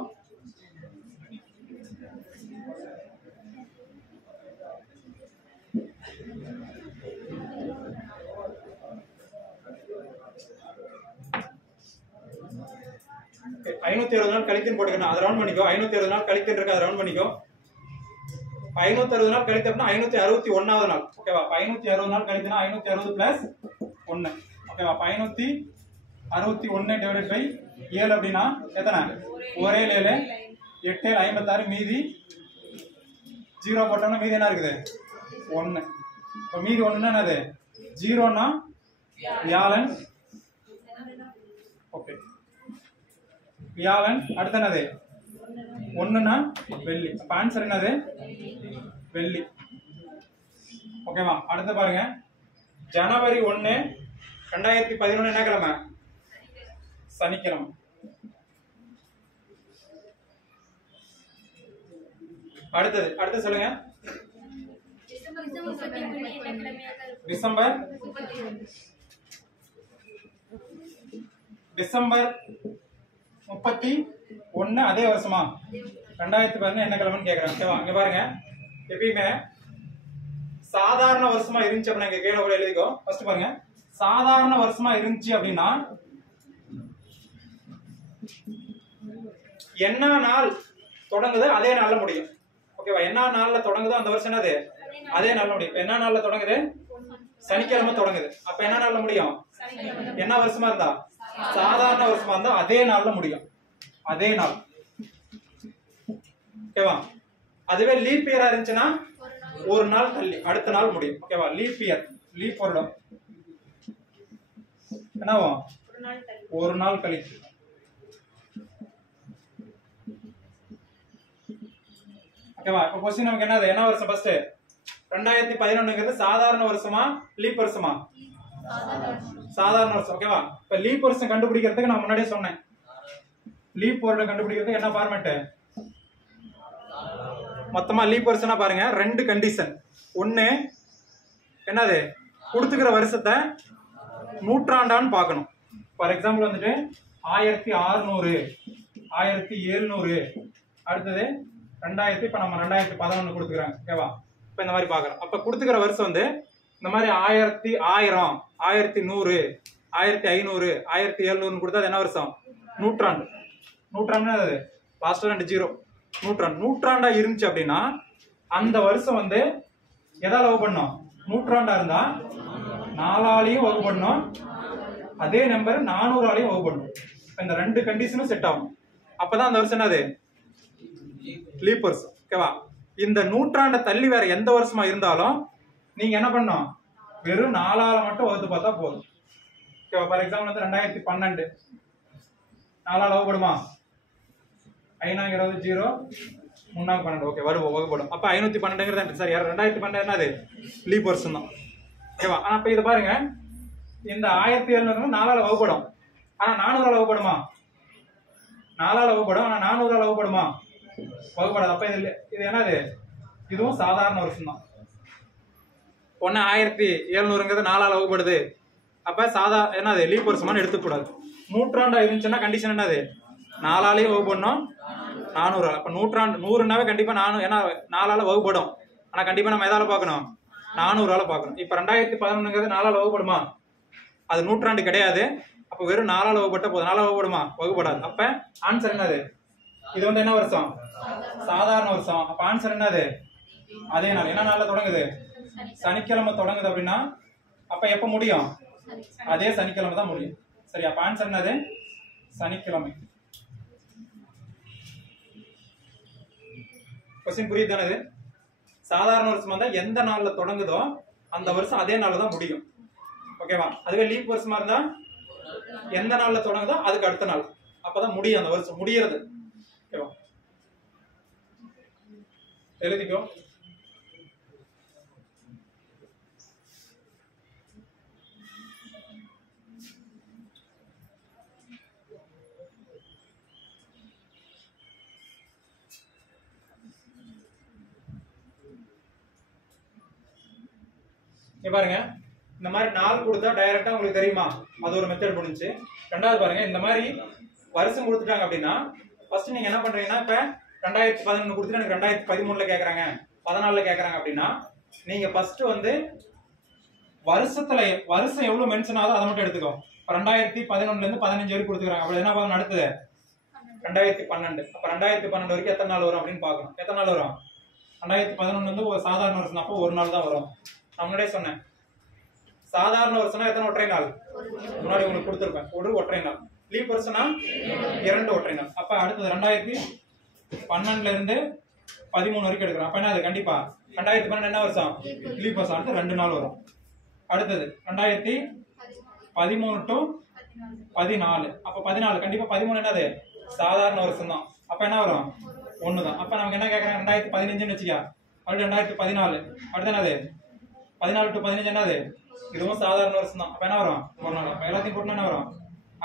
Okay, 560 நாள் கழித்துன்னு போட்டுக்கணும். அதை ரவுண்ட் பண்ணிக்கோ. 560 நாள் கழித்துன்னு இருக்கு, அதை ரவுண்ட் பண்ணிக்கோ. 560 நாள் கழித்து அப்படின்னா 561வது நாள். ஓகேவா? 560 நாள் கழித்துனா 560 பிளஸ் 1. ஓகேவா? 561 டிவைடட் பை 7 அப்படின்னா எத்தனை? 1 7 8 7 56 மீதி 0 போட்டோம்னா மீதி என்ன இருக்குது 1. இப்போ மீதி 1ன்னா என்னது 0ன்னா வியாழன். ஓகே வியாழன். அடுத்து என்னது 1ன்னா வெள்ளி. அப்ப ஆன்சர் என்னது வெள்ளி. ஓகேவா? அடுத்து பாருங்க ஜனவரி 1 2011 என்ன கிழமை? சனிக்கிழமை. அடுத்து சொல்லுங்க. டிசம்பர் 31 அதே வருஷமா? 2011 என்ன கிழமைன்னு கேக்குறேன். ஓகேவா? இங்க பாருங்க எப்பயுமே சாதாரண வருஷமா இருந்துச்சு அப்படின்னா இங்க கீழே கூட எழுதிக்கோ. ஃபர்ஸ்ட் பாருங்க சாதாரண வருஷமா இருந்துச்சு அப்படின்னா என்ன நாள் தொடங்குது அதே நாள்ல முடியும். ஓகேவா? என்ன நாள்ல தொடங்குதோ அந்த வருஷம் என்னது அதே நாள்ல முடியும். என்ன நாள்ல தொடங்குது? சனிக்கிழமை தொடங்குது. அப்ப என்ன நாள்ல முடியும்? என்ன வருஷமா இருந்தா? சாதாரண வருஷமா இருந்தா அதே நாள்ல முடியும். அதே நாள். ஓகேவா? அதுவே லீப் இயரா இருந்துச்சுன்னா ஒரு நாள் தள்ளி அடுத்த நாள் முடியும். ஓகேவா? லீப் இயர் லீப் வருடம் என்னவும் ஒரு நாள் கழிச்சு. ஓகேவா? இப்ப क्वेश्चन நமக்கு என்னது? என்ன வருஷம்? ஃபர்ஸ்ட் 2011ங்கிறது சாதாரண வருஷமா லீப் வருஷமா? சாதாரண வருஷம். ஓகேவா? இப்ப லீப் வருஷம் கண்டுபிடிக்கிறதுக்கு நான் முன்னாடியே சொன்னேன். லீப் வருடம் கண்டுபிடிக்கிறதுக்கு என்ன ஃபார்மேட்? மொத்தமா லீப் வருஷம்னா பாருங்க ரெண்டு கண்டிஷன். ஒன்னு என்னது கொடுத்துக்கிற வருஷத்தை நூற்றாண்டான்னு பார்க்கணும். ஃபார் எக்ஸாம்பிள் வந்துட்டு 1600 1700 அடுத்தது 2000. இப்ப நம்ம 2011 கொடுத்துக்கிறாங்க. ஓகேவா? இப்ப இந்த மாதிரி பாக்குறோம். அப்ப கொடுத்துக்கிற வருஷம் வந்து இந்த மாதிரி 1000 1100 1500 1700 கொடுத்தா என்ன வருஷம்? நூற்றாண்டு. நூற்றாண்டுன்னா அது லாஸ்ட் 2 0 நூற்றாண்டு. நூற்றாண்டா இருந்துச்சு அப்படின்னா அந்த வருஷம் வந்து எதால வகு பண்ணும்? நூற்றாண்டா இருந்தா 4ஆலையும் வகு பண்ணும். அதே நம்பர் 400ஆலையும் வகு பண்ணும். இந்த ரெண்டு கண்டிஷனும் செட் ஆகும். அப்பதான் அந்த வருஷம் என்னது லீப் வருஷம். ஓகேவா? இந்த நூற்றாண்டை தள்ளி வேற எந்த வருஷமா இருந்தாலும் நீங்க என்ன பண்ணும்? வெறும் 4ஆல மட்டும் வகுத்து பார்த்தா போதும். ஓகேவா? ஃபார் எக்ஸாம்பிள் வந்து 2012 4ஆல வகுப்படுமா? 5 0 3 12. ஓகே வகுப்படும். அப்ப 512ங்கிறது சரி. 2012 என்னது லீப் வருஷம் தான். ஓகேவா? ஆனா இப்ப இது பாருங்க இந்த 1700 4ஆல வகுப்படும். ஆனா 400ஆல வகுப்படுமா? 4ஆல வகுப்படும். ஆனா 400ஆல வகுப்படுமா? வகுப்படாது. அப்ப இது என்னது? இதுவும் சாதாரண வருஷம் தான். ஒன்னு 1700ங்கிறது 4ஆல வகுப்படுது. அப்ப என்னது லீப் வருஷமானு எடுத்துக்கூடாது. நூற்றாண்டா இருந்துச்சுன்னா கண்டிஷன் என்னது? 4ஆலையும் வகுப்படணும் 400. அப்ப நூற்றாண்டு 100னாவே கண்டிப்பா 4ஆல வகுப்படும். ஆனா கண்டிப்பா நம்ம எதால பார்க்கணும்? 400ஆல பார்க்கணும். இப்ப 2011ங்கிறது 4ஆல வகுப்படுமா? அது நூற்றாண்டு கிடையாது. அப்ப வெறும் 4ஆல வகுப்பட்ட போதும். 4ஆல வகுப்படுமா? வகுப்படாது. அப்ப ஆன்சர் என்னது? இது வந்து என்ன வருஷம்? சாதாரண வருஷம். அப்ப ஆன்சர் என்னது? அதே நாள். என்ன நாள்ல தொடங்குது? சனிக்கிழமை தொடங்குது அப்படின்னா அப்ப எப்ப முடியும்? அதே சனிக்கிழமை தான் முடியும். சரி. அப்ப ஆன்சர் என்னது? சனிக்கிழமை. क्वेश्चन புரியுது தானே? சாதாரண வருஷமா இருந்தா எந்த நாள்ல தொடங்குதோ அந்த வருஷம் அதே நாள்ல தான் முடியும். ஓகேவா? அதுவே லீப் வருஷமா இருந்தா எந்த நாள்ல தொடங்குதோ அதுக்கு அடுத்த நாள் அப்பதான் முடியும் அந்த வருஷம் முடியறது. ஓகேவா? எழுதிக்கோ. பாருங்க இந்த மாதிரி நாள் கொடுத்தா டைரக்டா உங்களுக்கு தெரியுமா? அது ஒரு மெத்தட் முடிஞ்சு. ரெண்டாவது பாருங்க இந்த மாதிரி வருஷம் கொடுத்துட்டாங்க அப்படின்னா ஃபர்ஸ்ட் நீங்க என்ன பண்றீங்கன்னா இப்ப 2011 கொடுத்துட்டு எனக்கு 2013ல கேக்குறாங்க 14ல கேக்குறாங்க அப்படின்னா நீங்க ஃபர்ஸ்ட் வந்து வருஷம் எவ்வளவு மென்ஷன் ஆகுதோ அதை மட்டும் எடுத்துக்கோ. 2011ல இருந்து 15 வரைக்கும் கொடுத்துக்கிறாங்க. அப்படி என்ன பாருங்க அடுத்தது 2012. அப்ப 2012 வரைக்கும் எத்தனை நாள் வரும் அப்படின்னு பாக்கணும். எத்தனை நாள் வரும்? 2011 வந்து ஒரு சாதாரண வருஷம். அப்போ ஒரு நாள் தான் வரும். நான் முன்னாடியே சொன்னேன் சாதாரண வருஷம்னா எத்தனை ஒற்றை நாள்? முன்னாடி உங்களுக்கு கொடுத்துருப்பேன் ஒரு ஒற்றை நாள். லீப் வருஷம்னா 2 ஒற்றை நாள். அப்ப அடுத்தது 12ல இருந்து 13 வரைக்கும் எடுக்கிறோம். அப்ப என்ன அது கண்டிப்பா 2012 என்ன வருஷம்? லீப் வருஷம். அடுத்து 2 நாள் வரும். அடுத்தது 2013 டு 14. அப்ப 14 கண்டிப்பா 13 என்னது? சாதாரண வருஷம் தான். அப்ப என்ன வரும்? 1 தான். அப்ப நமக்கு என்ன கேக்குறாங்க? 2015ன்னு வச்சுக்க. அடுத்து 2014. அடுத்து என்னது? 14 டு 15 என்னது? இதுவும் சாதாரண வருஷம் தான். அப்ப என்ன வரும்? 1 நாள். அப்ப எல்லாத்தையும் போட்டு என்ன வரும்?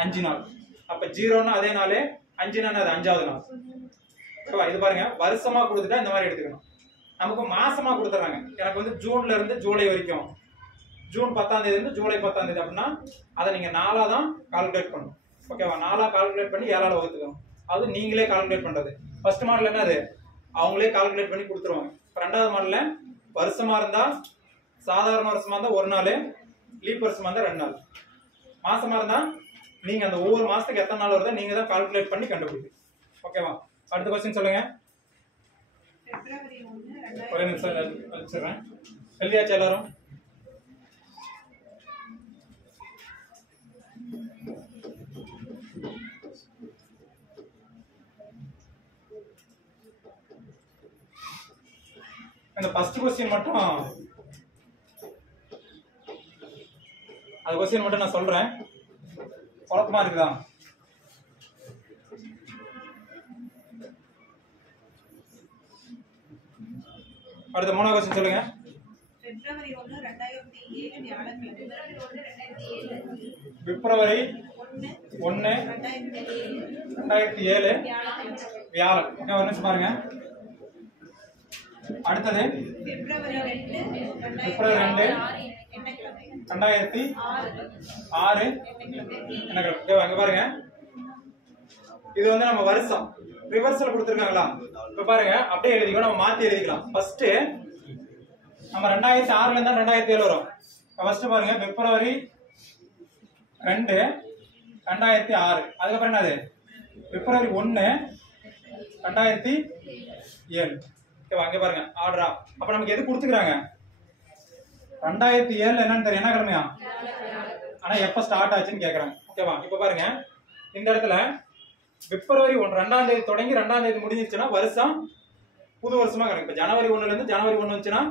5 நாள். அப்ப 0ன்னா அதே நாள், 5ன்னா என்னது? 5வது நாள். ஓகேவா? இது பாருங்க, வருஷமா கொடுத்துட்டா இந்த மாதிரி எடுத்துக்கணும். நமக்கு மாசமா கொடுத்துறாங்க. எனக்கு வந்து ஜூன்ல இருந்து ஜூலை வரைக்கும், ஜூன் 10ஆம் தேதி இருந்து ஜூலை 10ஆம் தேதி அப்படின்னா அதை நீங்க 4ஆ தான் கால்குலேட் பண்ணணும். ஓகேவா? 4ஆ கால்குலேட் பண்ணி 7ஆல வகுத்துக்கணும். அது நீங்களே கால்குலேட் பண்றது. ஃபர்ஸ்ட் மாடல் என்னது? அவங்களே கால்குலேட் பண்ணி கொடுத்துருவாங்க. ரெண்டாவது மாடல்ல வருஷமா இருந்தா சாதாரண வருஷமா இருந்தா 1 நாள், லீப் வருஷமா இருந்தா 2 நாள், மாசமா இருந்தா நீங்க அந்த ஒவ்வொரு மாசத்துக்கு எத்தனை நாள் வருதோ நீங்க தான் கால்குலேட் பண்ணி கண்டுபிடிப்பீங்க. ஓகேவா? அடுத்த क्वेश्चन சொல்லுங்க. பிப்ரவரி 1 ஒரே நிமிஷம் வச்சிடுறேன். எழுதியாச்சு எல்லாரும்? இந்த ஃபர்ஸ்ட் क्वेश्चन மட்டும், அந்த क्वेश्चन மட்டும் நான் சொல்றேன். குழப்பமா இருக்குதா? அடுத்த 3வது क्वेश्चन சொல்லுங்க. பிப்ரவரி 1 2007 வியாழக்கிழமை. பிப்ரவரி 1 2007 வியாழன். ஓகே, ஒரு நிமிஷம் பாருங்க. அடுத்தது பிப்ரவரி 2 2006 என்ன கிழமை? அங்க பாருங்க, இது வந்து நம்ம வருஷம் ரிவர்சல் கொடுத்துருக்காங்களா? இப்ப பாருங்க, அப்படியே எழுதிக்கோ, நம்ம மாத்தி எழுதிக்கலாம். ஃபர்ஸ்ட் நம்ம 2006ல இருந்தா 2007 வரும். ஃபர்ஸ்ட் பாருங்க, பிப்ரவரி 2 2006. அதுக்கப்புறம் என்னது? பிப்ரவரி 1 2007. ஓகேவா? அங்க பாருங்க ஆர்டரா. அப்ப நமக்கு எது கொடுத்துக்கிறாங்க? 2007 என்னன்னு தெரியும், என்ன கிழமையா? ஆனா எப்ப ஸ்டார்ட் ஆச்சுன்னு கேக்குறாங்க. ஓகேவா? இப்ப பாருங்க, இந்த இடத்துல பிப்ரவரி 1 2ஆம் தேதி தொடங்கி 2ஆம் தேதி முடிஞ்சிருச்சுன்னா வருஷம் புது வருஷமா கணக்கு. இப்ப ஜனவரி 1ல இருந்து ஜனவரி 1 வந்துச்சுன்னா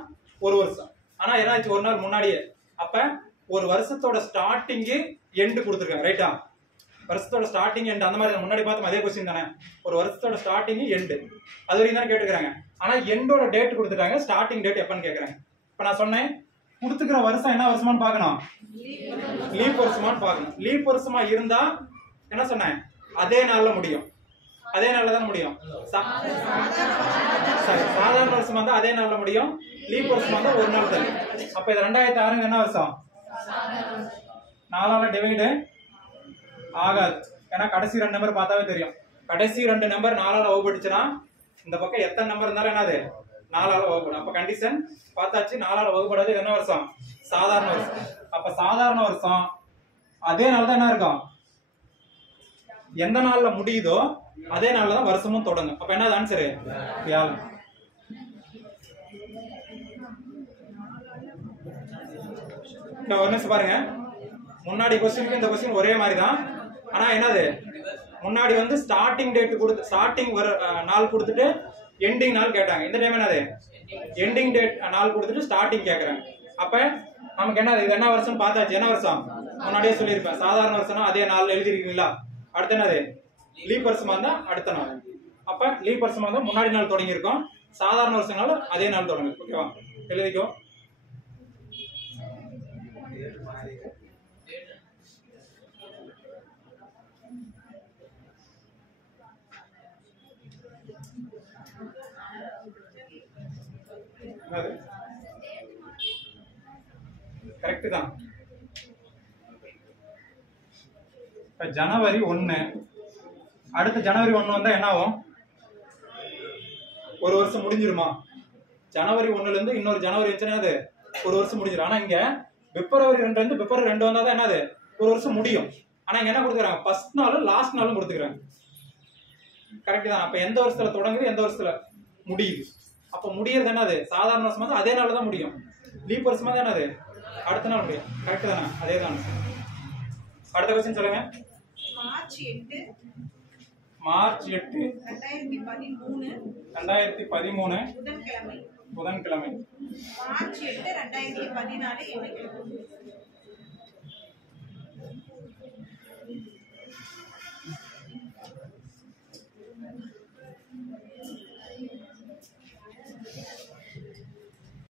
ஒரு வருஷம். ஆனா என்ன ஆச்சு? ஒரு நாள் முன்னாடியே. அப்ப ஒரு வருஷத்தோட ஸ்டார்டிங் எண்ட் கொடுத்துருக்காங்க. ரைட்டா? வருஷத்தோட ஸ்டார்டிங் எண்ட் அந்த மாதிரி முன்னாடி பார்த்தோம். அதே क्वेश्चन தானே. ஒரு வருஷத்தோட ஸ்டார்டிங் எண்ட் அது வரைக்கும் தானே கேட்டுக்கிறாங்க. ஆனா எண்டோட டேட் கொடுத்துட்டாங்க, ஸ்டார்டிங் டேட் எப்பன்னு கேக்குறாங்க. இப்ப நான் சொன்னேன், கொடுத்துக்கிற வருஷம் என்ன வருஷமான்னு பார்க்கணும், லீப் வருஷமான்னு பார்க்கணும். லீப் வருஷமா இருந்தா என்ன சொன்னேன்? அதே நாள்ல முடியும். அதே நாள்ல தான் முடியும். சாதாரண வருஷமா இருந்தா அதே நாள்ல முடியும். லீப் வருஷமா இருந்தா ஒரு நாள் தான். அப்ப இது 2006 என்ன வருஷம்? 4ஆல டிவைடு ஆகாது. ஏன்னா கடைசி 2 நம்பர் பார்த்தாவே தெரியும். கடைசி 2 நம்பர் 4ஆல வகுப்படுச்சுன்னா இந்த பக்கம் எத்தனை நம்பர் இருந்தாலும் என்னது? 4ஆல வகுப்படும். அப்ப கண்டிஷன் பார்த்தாச்சு, 4ஆல வகுப்படாது. என்ன வருஷம்? சாதாரண வருஷம். அப்ப சாதாரண வருஷம் அதே நாள் தான் என்ன இருக்கும்? எந்த நாள்ல முடியுதோ அதே நாள்ல தான் வருஷமும் தொடங்கும். அப்ப என்ன ஆன்சர்? வியாழன். ஒரு நிமிஷம் பாருங்க, முன்னாடி क्वेश्चनக்கு இந்த क्वेश्चन ஒரே மாதிரி தான். ஆனா என்னது? முன்னாடி வந்து ஸ்டார்டிங் டேட் கொடுத்து ஸ்டார்டிங் நாள் கொடுத்துட்டு எண்டிங் நாள் கேட்டாங்க. இந்த டைம் என்னது? எண்டிங் டேட் நாள் கொடுத்துட்டு ஸ்டார்டிங் கேக்குறாங்க. அப்ப நமக்கு என்னது? இது என்ன வருஷம் பார்த்தாச்சு. என்ன வருஷம்? முன்னாடியே சொல்லியிருப்பேன். சாதாரண வருஷம்னா அதே நாள் எழுதிருக்கீங்களா? அடுத்த என்னது? லீப் வருஷமா இருந்தா அடுத்த நாள். அப்ப லீப் வருஷமா இருந்தா முன்னாடி நாள் தொடங்கி இருக்கும். சாதாரண வருஷங்களால அதே நாள் தொடங்கும். ஓகேவா? எழுதிக்கோ. கரெக்ட் தான். ஜனவரி 1 அடுத்து ஜனவரி 1 வந்தா என்ன ஆகும்? ஒரு வருஷம் முடிஞ்சிருமா? ஜனவரி 1ல இருந்து இன்னொரு ஜனவரி வச்சுன்னா அது ஒரு வருஷம் முடிஞ்சிடும். ஆனா இங்க பிப்ரவரி 2ல இருந்து பிப்ரவரி 2 வந்தா தான் என்னது? ஒரு வருஷம் முடியும். ஆனா இங்க என்ன கொடுத்துறாங்க? ஃபர்ஸ்ட் நாளும் லாஸ்ட் நாளும் கொடுத்துக்கிறாங்க. கரெக்ட் தான். அப்ப எந்த வருஷத்துல தொடங்குது, எந்த வருஷத்துல முடியுது? அப்ப முடியறது என்னது? சாதாரண வருஷமா தான் அதே நாள்ல தான் முடியும். லீப் வருஷமா தான் என்னது? அடுத்த நாள் முடியும். கரெக்ட் தானே? அதே தான். அடுத்த क्वेश्चन சொல்லுங்க. மார்ச் 8 மார்ச் 8 2013 2013 புதன்கிழமை. புதன்கிழமை. மார்ச் 8 2014 என்ன கிழமை?